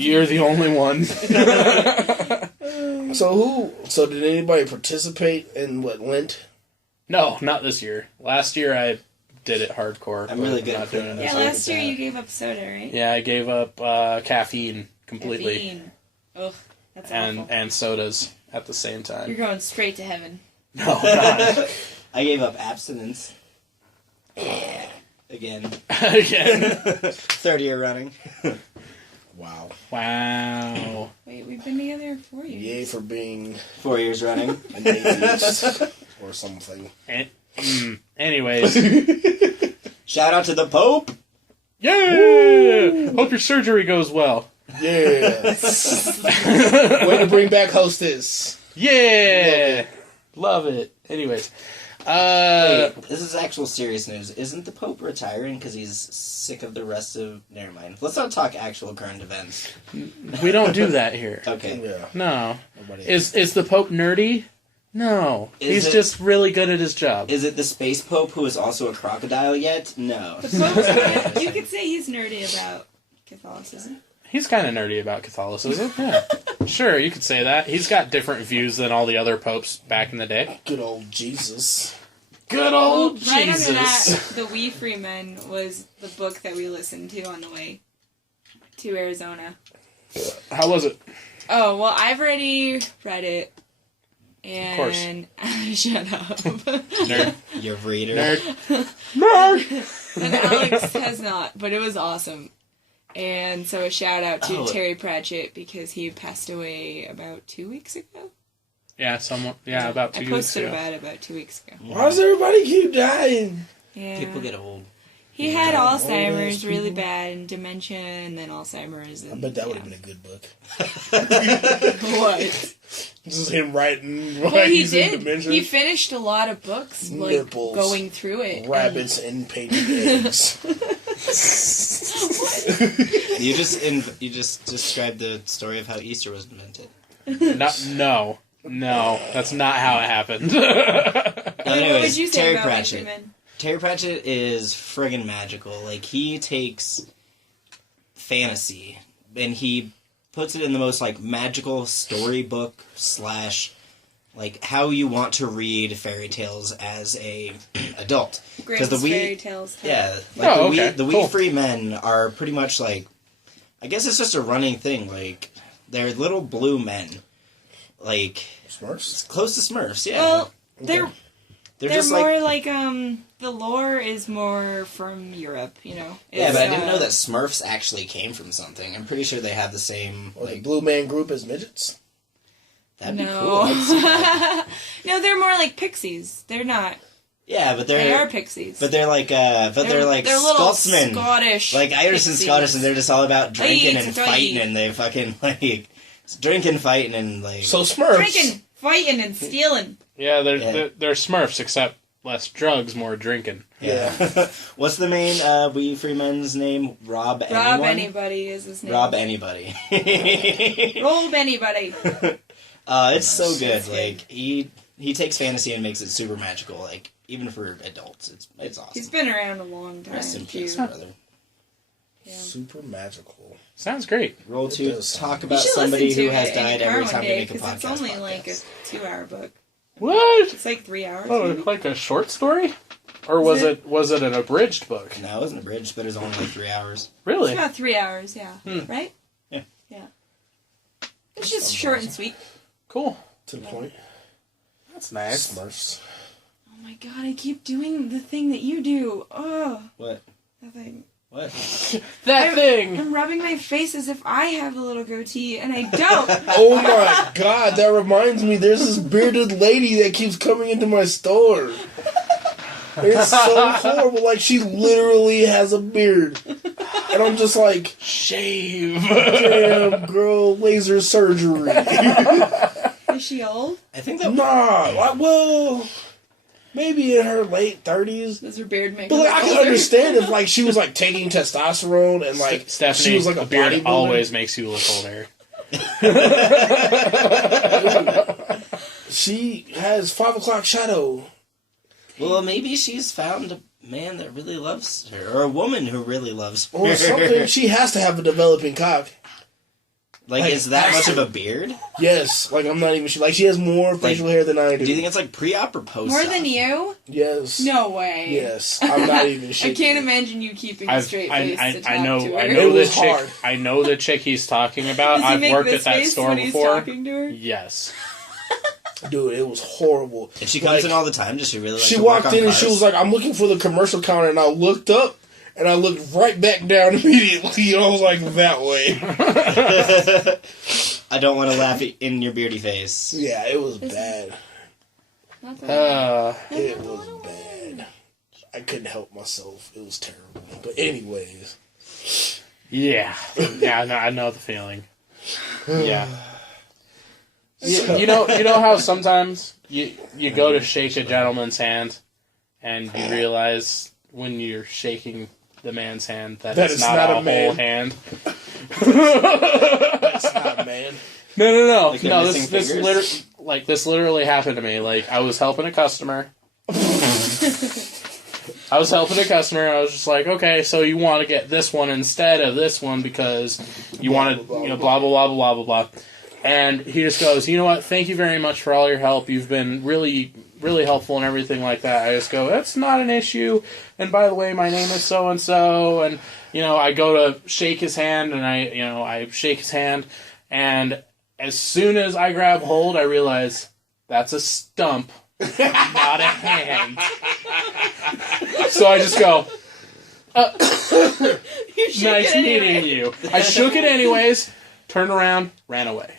You're the only one. So did anybody participate in Lent? No, not this year. Last year I did it hardcore. I'm but really good not at doing putting it it this Yeah, year. last year you gave up soda, right? Yeah, I gave up caffeine completely. Caffeine. Ugh, that's and awful. and sodas at the same time. You're going straight to heaven. No, God. I gave up abstinence. Again. Again. Third year running. Wow. Wow. Wait, we've been together 4 years. Yay for being 4 years running. an atheist or something. Anyways. Shout out to the Pope. Yeah! Hope your surgery goes well. Yeah. Way to bring back Hostess. Yeah! Love it. Anyways. Wait, this is actual serious news. Isn't the Pope retiring because he's sick of the rest of... Never mind. Let's not talk actual current events. We don't do that here. Okay. Yeah. No. Nobody. Is the Pope nerdy? No. Is He's it- just really good at his job. Is it the Space Pope who is also a crocodile yet? No. The Pope, you could say he's nerdy about Catholicism. He's kind of nerdy about Catholicism. Yeah. Sure, you could say that. He's got different views than all the other popes back in the day. Good old Jesus. Good old Right under Jesus. that, The We Free Men was the book that we listened to on the way to Arizona. How was it? Oh, well, I've already read it. And course. shut up. Nerd. Your reader. Nerd. Nerd! And Alex has not, but it was awesome. And so a shout out to Oh. Terry Pratchett because he passed away about 2 weeks ago. Yeah, about 2 I weeks posted ago. about it about 2 weeks ago. Why does everybody keep dying? Yeah. People get old. He had Yeah, Alzheimer's old really people. bad and dementia and then Alzheimer's. And, I bet that would have been a good book. What? Just him writing Well, while he he's in did. dementia. He finished a lot of books, like Nipples, going through it. Rabbits and painted eggs. You just described the story of how Easter was invented. No, that's not how it happened. What Anyways, would you say Terry about Pratchett. Winterman? Terry Pratchett is friggin' magical. Like, he takes fantasy and he puts it in the most, like, magical storybook / like how you want to read fairy tales as a adult. Grimm's fairy tales. Too. Yeah, like okay. the Cool. wee free men are pretty much like, I guess it's just a running thing. Like they're little blue men, like Smurfs? it's close to Smurfs. Yeah, Well, they're just more like the lore is more from Europe, you know. Yeah, It's, but I didn't know that Smurfs actually came from something. I'm pretty sure they have the same Or the like. Blue Man Group as midgets? That'd be No. cool. I'd see that. No, they're more like pixies. They're not. Yeah, but They are pixies. But they're like, they're little Scotsmen. Scottish, Like Irish and pixies. Scottish, and they're just all about drinking and Aye, fighting, and they fucking like drinking, fighting, and like. So Smurfs. Drinking, fighting, and stealing. Yeah, they're Smurfs, except less drugs, more drinking. Yeah. What's the main wee free men's name? Rob Anybody is his name. Rob Anybody. Roll anybody. It's so good. It's good. Like he takes fantasy and makes it super magical. Like even for adults, it's awesome. He's been around a long time. Rest in too. peace, brother. Yeah. Super magical. Sounds great. Roll to does. talk You about should somebody listen to who has it in died your car every one time we day, make a 'cause podcast. it's only like a 2-hour book. What? It's like 3 hours. Oh, maybe? like a short story? Or Is was it an abridged book? No, it wasn't abridged, but it was only like 3 hours. Really? It's about 3 hours, yeah. Hmm. Right? Yeah. Yeah. It's just short and sweet. Cool. To the point. That's nice. Smurfs. Oh my god, I keep doing the thing that you do. Oh, What? that thing. What? That thing! I'm rubbing my face as if I have a little goatee, and I don't. Oh my god, that reminds me, there's this bearded lady that keeps coming into my store. It's so horrible, like she literally has a beard. And I'm just like, Shave! damn, girl, laser surgery. Is she old? I think that. well, maybe in her late 30s. Does her beard make But her like, I older? can understand if like she was like taking testosterone and like Stephanie, she was like a a beard bodybuilder. always makes you look older. She has 5 o'clock shadow. Well, maybe she's found a man that really loves her, or a woman who really loves her. Or something. She has to have a developing cock. Like, is that much of a beard? Yes, like I'm not even sure. Like she has more facial hair than I do. Do you think it's like pre-op or post-op? More than you? Yes. No way. Yes, I'm not even sure. I can't imagine you keeping a straight face to talk I know to her. I It know the was chick hard. I know the chick he's talking about. Does he I've make worked this at that face store when he's before. talking to her? Yes. Dude, it was horrible. And she comes Like, in all the time. Does she really like She to work walked on in and cars? she was like, "I'm looking for the commercial counter," and I looked up and I looked right back down immediately. And I was like, "That way." I don't want to laugh in your beardy face. Yeah, it was bad. Not that It was bad. I couldn't help myself. It was terrible. But anyways, Yeah. Yeah, no, I know the feeling. Yeah. You know how sometimes you go to shake a gentleman's hand and you realize when you're shaking the man's hand that it's not a whole man. hand. that's not man. No. Like they're No, missing this literally happened to me. Like I was helping a customer. I was just like, okay, so you want to get this one instead of this one because you want to, blah, blah, blah, blah, blah, blah. And he just goes, you know what, thank you very much for all your help. You've been really, really helpful and everything like that. I just go, that's not an issue. And by the way, my name is so-and-so. And, I go to shake his hand and I shake his hand. And as soon as I grab hold, I realize that's a stump, not a hand. So I just go, nice meeting you. I shook it anyways, turned around, ran away.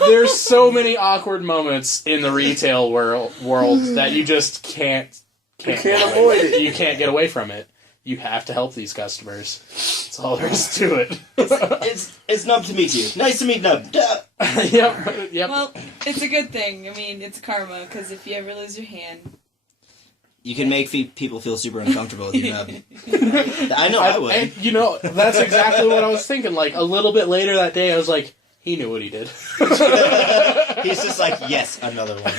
There's so many awkward moments in the retail world that you just can't avoid it. You can't get away from it. You have to help these customers. That's all there is to it. It's Nub to meet you. Nice to meet Nub. Duh. Yep. Well, it's a good thing. I mean, it's karma, because if you ever lose your hand... You can make people feel super uncomfortable with your Nub. I know I would. And, that's exactly what I was thinking. Like, a little bit later that day, I was like, he knew what he did. He's just like, yes, another one.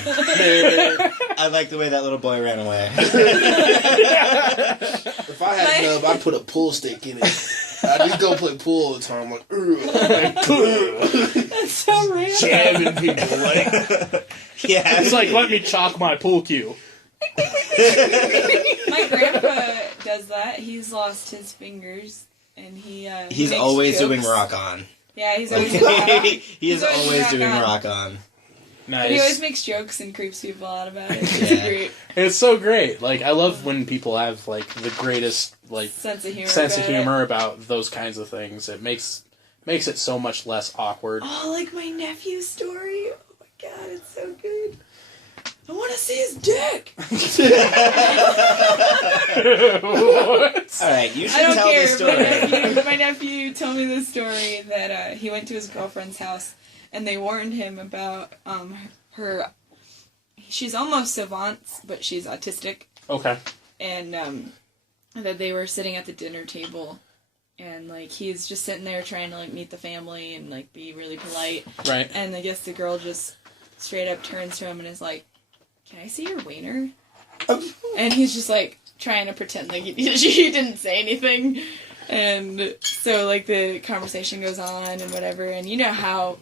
I like the way that little boy ran away. If I had Nub, I'd put a pool stick in it. I just go play pool all the time. Like, That's so random. jamming people. Like, Yeah. It's like, let me chalk my pool cue. My grandpa does that. He's lost his fingers, and He's makes always jokes. doing rock on. Yeah, he's always doing rock on. He is always doing rock on. But he always Nice. makes jokes and creeps people out about it. It's Yeah. great. It's so great. Like, I love when people have, like, the greatest, like, Sense of humor. sense of about it. humor about those kinds of things. It makes it so much less awkward. Oh, like my nephew's story. Oh my god, it's so good. I want to see his dick. What? All right, you should I don't tell care. this story. My nephew told me this story that he went to his girlfriend's house and they warned him about her. She's almost savant, but she's autistic, Okay. and that they were sitting at the dinner table, and like he's just sitting there trying to like meet the family and like be really polite, Right. and I guess the girl just straight up turns to him and is like, "Can I see your wiener?" And he's just like trying to pretend like she didn't say anything. And so like the conversation goes on and whatever, and you know how,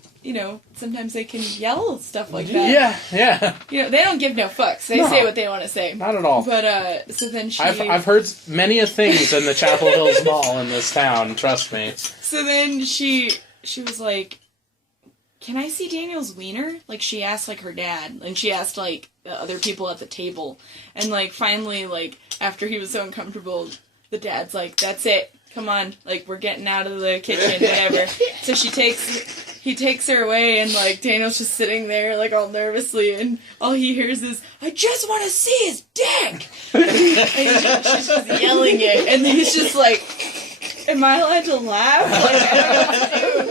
sometimes they can yell stuff like that. Yeah. They don't give no fucks. They No. say what they want to say. Not at all. But so then she I've heard many of things in the Chapel Hills Mall in this town, trust me. So then she was like, "Can I see Daniel's wiener?" Like she asked like her dad, and she asked like the other people at the table, and like finally like after he was so uncomfortable, the dad's like, "That's it, come on, like we're getting out of the kitchen, whatever." So he takes her away, and like Daniel's just sitting there like all nervously, and all he hears is, "I just want to see his dick," and she's just yelling it, and he's just like, "Am I allowed to laugh?" Like, I don't know what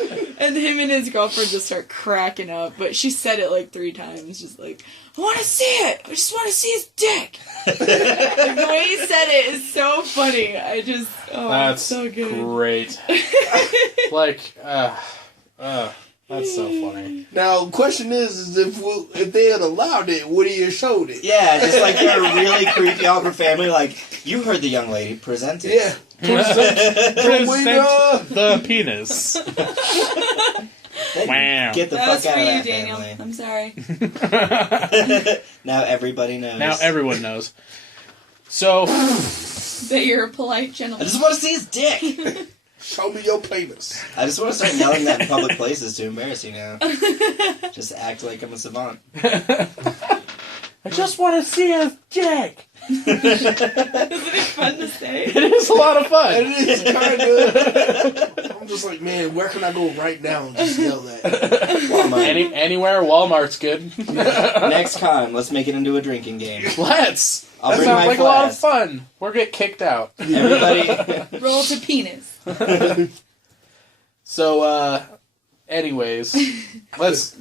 to do. And him and his girlfriend just start cracking up, but she said it like 3 times, just like, "I want to see it. I just want to see his dick." Like, the way he said it is so funny. That's That's so good. great. Like, that's so funny. now, the question is if they had allowed it, would he have showed it? Yeah, just like you're a really creepy awkward family. Like, you heard the young lady present it. Yeah. Present winner. the penis. Then Wow. Get the That was fuck for out of you, that Daniel. family. I'm sorry. Now everybody knows. Now everyone knows. So, That you're a polite I gentleman. just want to see his dick. Show me your penis. I just want to start yelling that in public places to embarrass you now. Just act like I'm a savant. I just want to see his dick. Isn't it fun to say? It is a lot of fun. It is kind of. I'm just like, man, where can I go right now and just yell that? Walmart. Anywhere, Walmart's good. Next con, let's make it into a drinking game. Let's. I'll That bring sounds my like a lot of flask. fun. We'll get kicked out. Everybody. Roll to penis. So, anyways, let's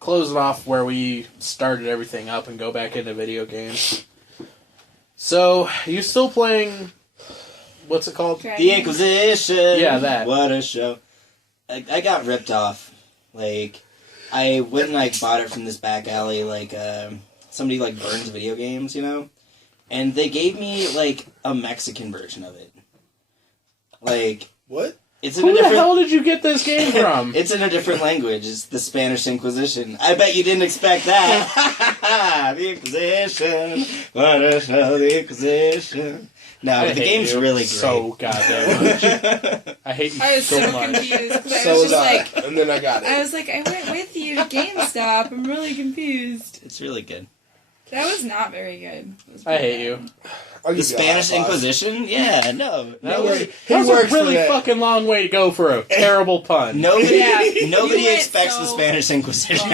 close it off where we started everything up and go back into video games. So, you still playing? What's it called? The Inquisition. Yeah, that. What a show. I got ripped off. Like, I went and like bought it from this back alley. Like, somebody like burns video games, and they gave me like a Mexican version of it. Like, What? it's in Who a the different. hell did you get this game from? It's in a different language. It's the Spanish Inquisition. I bet you didn't expect that. The Inquisition. What a show, the Inquisition. No, I but the hate game's you really great. so goddamn much. I hate you I was so much. confused because I So was was just I. like, And then I got I it. was like, I went with you to GameStop. I'm really confused. It's really good. That was not very good. It was I pretty hate you. bad. I'll The give you a Spanish high five. Inquisition? Yeah, no. That was, He that was works a for really that. fucking long way to go for a terrible pun. Nobody, Yeah, nobody you went expects the so Spanish Inquisition.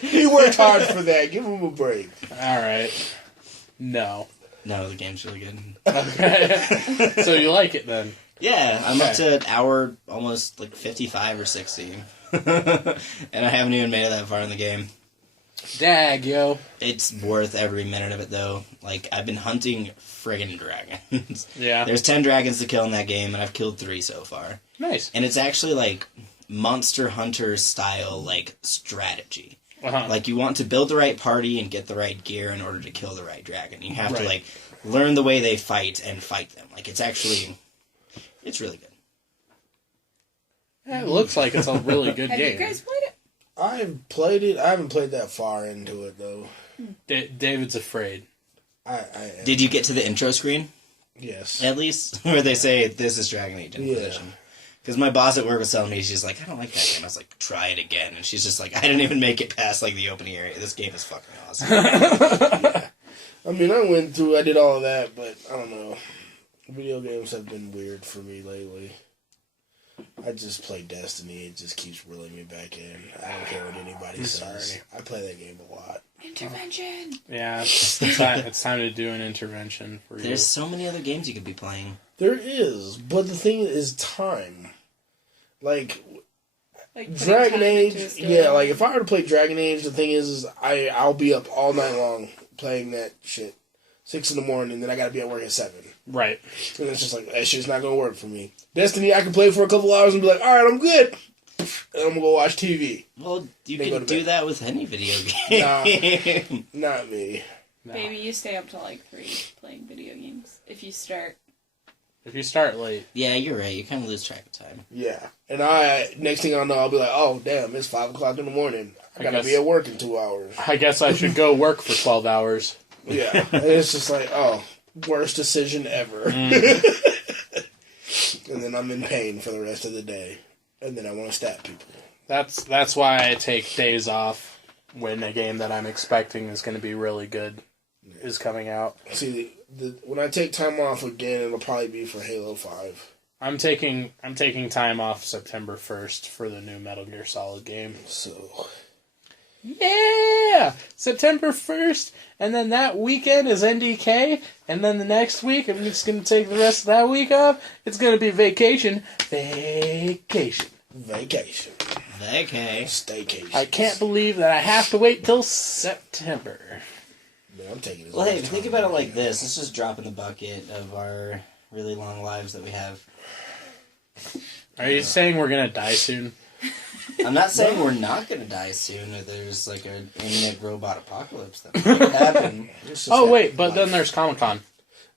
He worked hard for that. Give him a break. Alright. No. No, the game's really good. Okay. So you like it then? Yeah, I'm up Okay. to hour almost like 55 or 60. And I haven't even made it that far in the game. Dag, yo. It's worth every minute of it, though. Like, I've been hunting friggin' dragons. Yeah. There's 10 dragons to kill in that game, and I've killed 3 so far. Nice. And it's actually, like, Monster Hunter style, like, strategy. Uh-huh. Like, you want to build the right party and get the right gear in order to kill the right dragon. You have to, Right. like, learn the way they fight and fight them. Like, it's really good. It looks like it's a really good Have game. you guys played it? I've played it. I haven't played that far into it, though. David's afraid. I am. Did you get to the intro screen? Yes. At least? Where they say, this is Dragon Age Inquisition. Because my boss at work was telling me, she's like, I don't like that game. I was like, try it again. And she's just like, I didn't even make it past, like, the opening area. This game is fucking awesome. Yeah. I mean, I did all of that, but I don't know. Video games have been weird for me lately. I just play Destiny. It just keeps reeling me back in. I don't care what anybody says. sorry. I play that game a lot. Intervention. Yeah, it's time to do an intervention for you. There's so many other games you could be playing. There is, but the thing is time. Like Like Dragon Age, yeah. like if I were to play Dragon Age, the thing is I'll be up all night long playing that shit. 6 a.m, then I gotta be at work at 7. Right. And it's just like, that shit's not gonna work for me. Destiny, I can play for a couple hours and be like, alright, I'm good. And I'm gonna go watch TV. Well, you Then go can to do bed. that with any video game. Not me. No. Baby, you stay up till like 3 playing video games. If you start. If you start late. Yeah, you're right. You kind of lose track of time. Yeah. And next thing I know, I'll be like, oh, damn, it's 5 o'clock in the morning. I gotta guess- be at work in 2 hours. I guess I should go work for 12 hours. Yeah. And it's just like, oh, worst decision ever. And then I'm in pain for the rest of the day. And then I want to stab people. That's why I take days off when a game that I'm expecting is going to be really good is coming out. See, when I take time off again, it'll probably be for Halo 5. I'm taking time off September 1st for the new Metal Gear Solid game. So, Yeah! September 1st, and then that weekend is NDK, and then the next week, I'm just going to take the rest of that week off. It's going to be vacation. Vacation. vacation. Okay. Staycation. I can't believe that I have to wait till September. Man, I'm taking this. Well, hey, think about it like this. Let's just drop in the bucket of our really long lives that we have. Are you saying we're going to die soon? I'm not saying we're not going to die soon, or there's like an imminent robot apocalypse that might happen. Oh, wait, but then there's Comic-Con.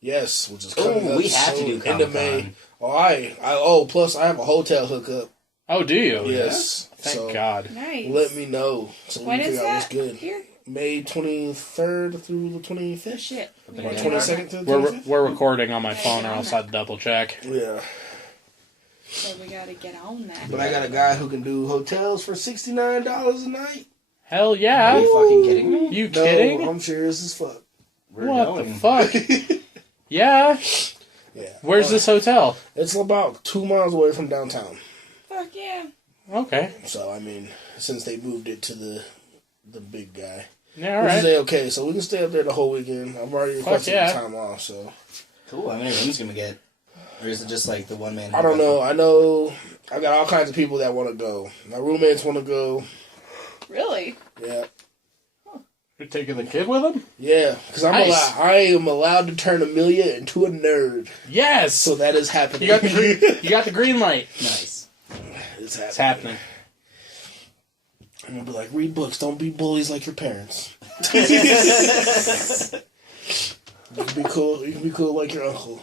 Yes, which is Oh, coming up we have to do soon, end of Comic-Con. May. Plus I have a hotel hookup. Oh, do you? Yes. Thank so God. Nice. let me know. So When we can is figure out what's that? good. Here? May 23rd through the 25th. Oh, shit. Or We gotta 22nd get on through the We're 25th? we're recording on my phone, or else I'd double check. Yeah. that. So we gotta get on that. But I got a guy who can do hotels for $69 a night. Hell Are yeah! you fucking kidding me? You No, kidding? I'm serious as fuck. We're What going. the fuck? Yeah. Yeah. Where's this hotel? It's about 2 miles away from downtown. Fuck yeah. Okay. So, I mean, since they moved it to the big guy. Yeah, all Which is right. okay, so we can stay up there the whole weekend. I've already requested yeah. the time off, so. Cool. How many rooms gonna get? Or is it just like the one man? I don't know. I got all kinds of people that want to go. My roommates want to go. Really? Yeah. You're taking the kid with him? Yeah, because Nice. I am allowed to turn Amelia into a nerd. Yes. So that is happening. You got you got the green light. Nice. It's happening. It's happening. I'm gonna be like, read books, don't be bullies like your parents. You can be cool. You can be cool like your uncle.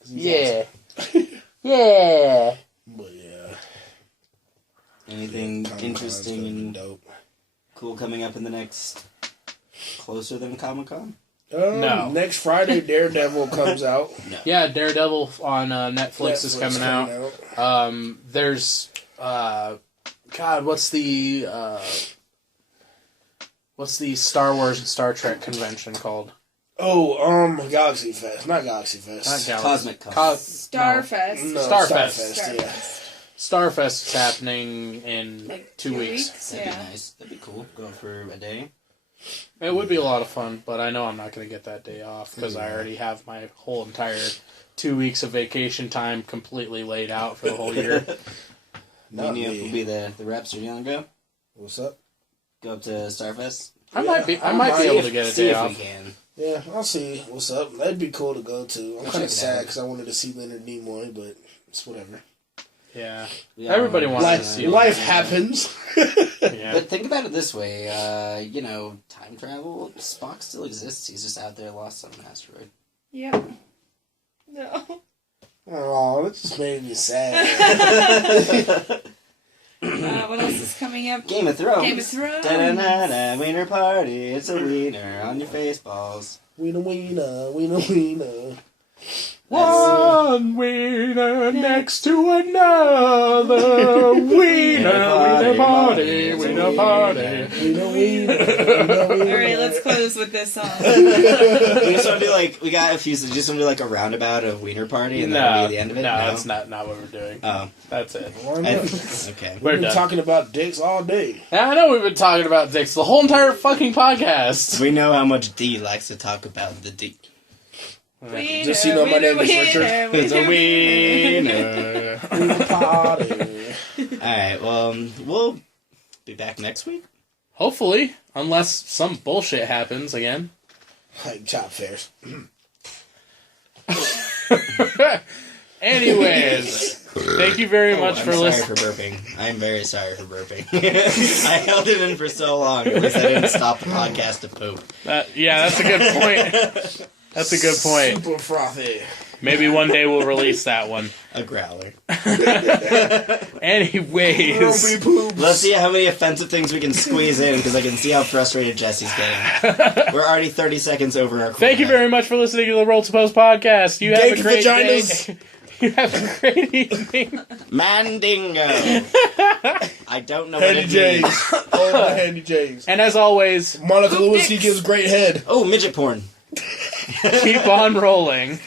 'Cause he's Yeah. Yeah. awesome. But yeah, Anything Comic-Con's interesting gonna be and dope. cool coming up in the next closer than Comic-Con? No. Next Friday, Daredevil comes out. Yeah, Daredevil on Netflix is coming out. There's God, what's the Star Wars and Star Trek convention called? Galaxy Fest. Not Galaxy Fest. Not Galaxy. Cosmic Con. Starfest. No, Starfest. yeah. Starfest is happening in Like 2 weeks. That'd Yeah. be nice. That'd be cool. Go for a day. It would be a lot of fun, but I know I'm not going to get that day off because I already have my whole entire 2 weeks of vacation time completely laid out for the whole year. Not Me and me. you will be the reps. Are you gonna go? What's up? Go up to Starfest? I might be might able to get a See day if off. we can. Yeah, I'll see. What's up? That'd be cool to go to. I'm Check kind it of sad out. because I wanted to see Leonard Nimoy, but it's whatever. Yeah. We all Everybody want wants to to see Life it. happens. Yeah. But think about it this way, time travel, Spock still exists. He's just out there lost on an asteroid. Yep. No. Oh, that just made me sad. What else is coming up? Game of Thrones. Game of Thrones. Da-da-da-da, wiener party. It's a wiener on your face balls. Wiener, wiener, wiener, wiener. One wiener next to another. Wiener party, wiener party. Wiener, wiener, wiener, wiener. Alright, let's close with this song. We just want to do we got a few, so just want to do a roundabout of wiener party and that'll be the end of it? No, that's not what we're doing. Oh. That's it. Okay. We've been done. talking about dicks all day. I know we've been talking about dicks the whole entire fucking podcast. We know how much D likes to talk about the D. Wiener, Just so you know, my name is wiener, Richard. It's a wiener. wiener. Wiener party. Alright, well, we'll be back next week. Hopefully, unless some bullshit happens again. Like job fairs. Anyways, thank you very much for listening. Sorry for burping. I'm very sorry for burping. I held it in for so long. At least I didn't stop the podcast to poop. Yeah, that's a good point. That's a good point. Super frothy. Maybe one day we'll release that one. A growler. Anyways, Grumpy poops. Let's see how many offensive things we can squeeze in, because I can see how frustrated Jesse's getting. We're already 30 seconds over our thank you very much for listening to the Roll2Pose podcast. You have a great day. You have a great evening. Mandingo. I don't know Handy what it J's. means. Oh, my Handy J's. And as always, Monica Lewinsky gives great head. Oh, midget porn. keep on rolling.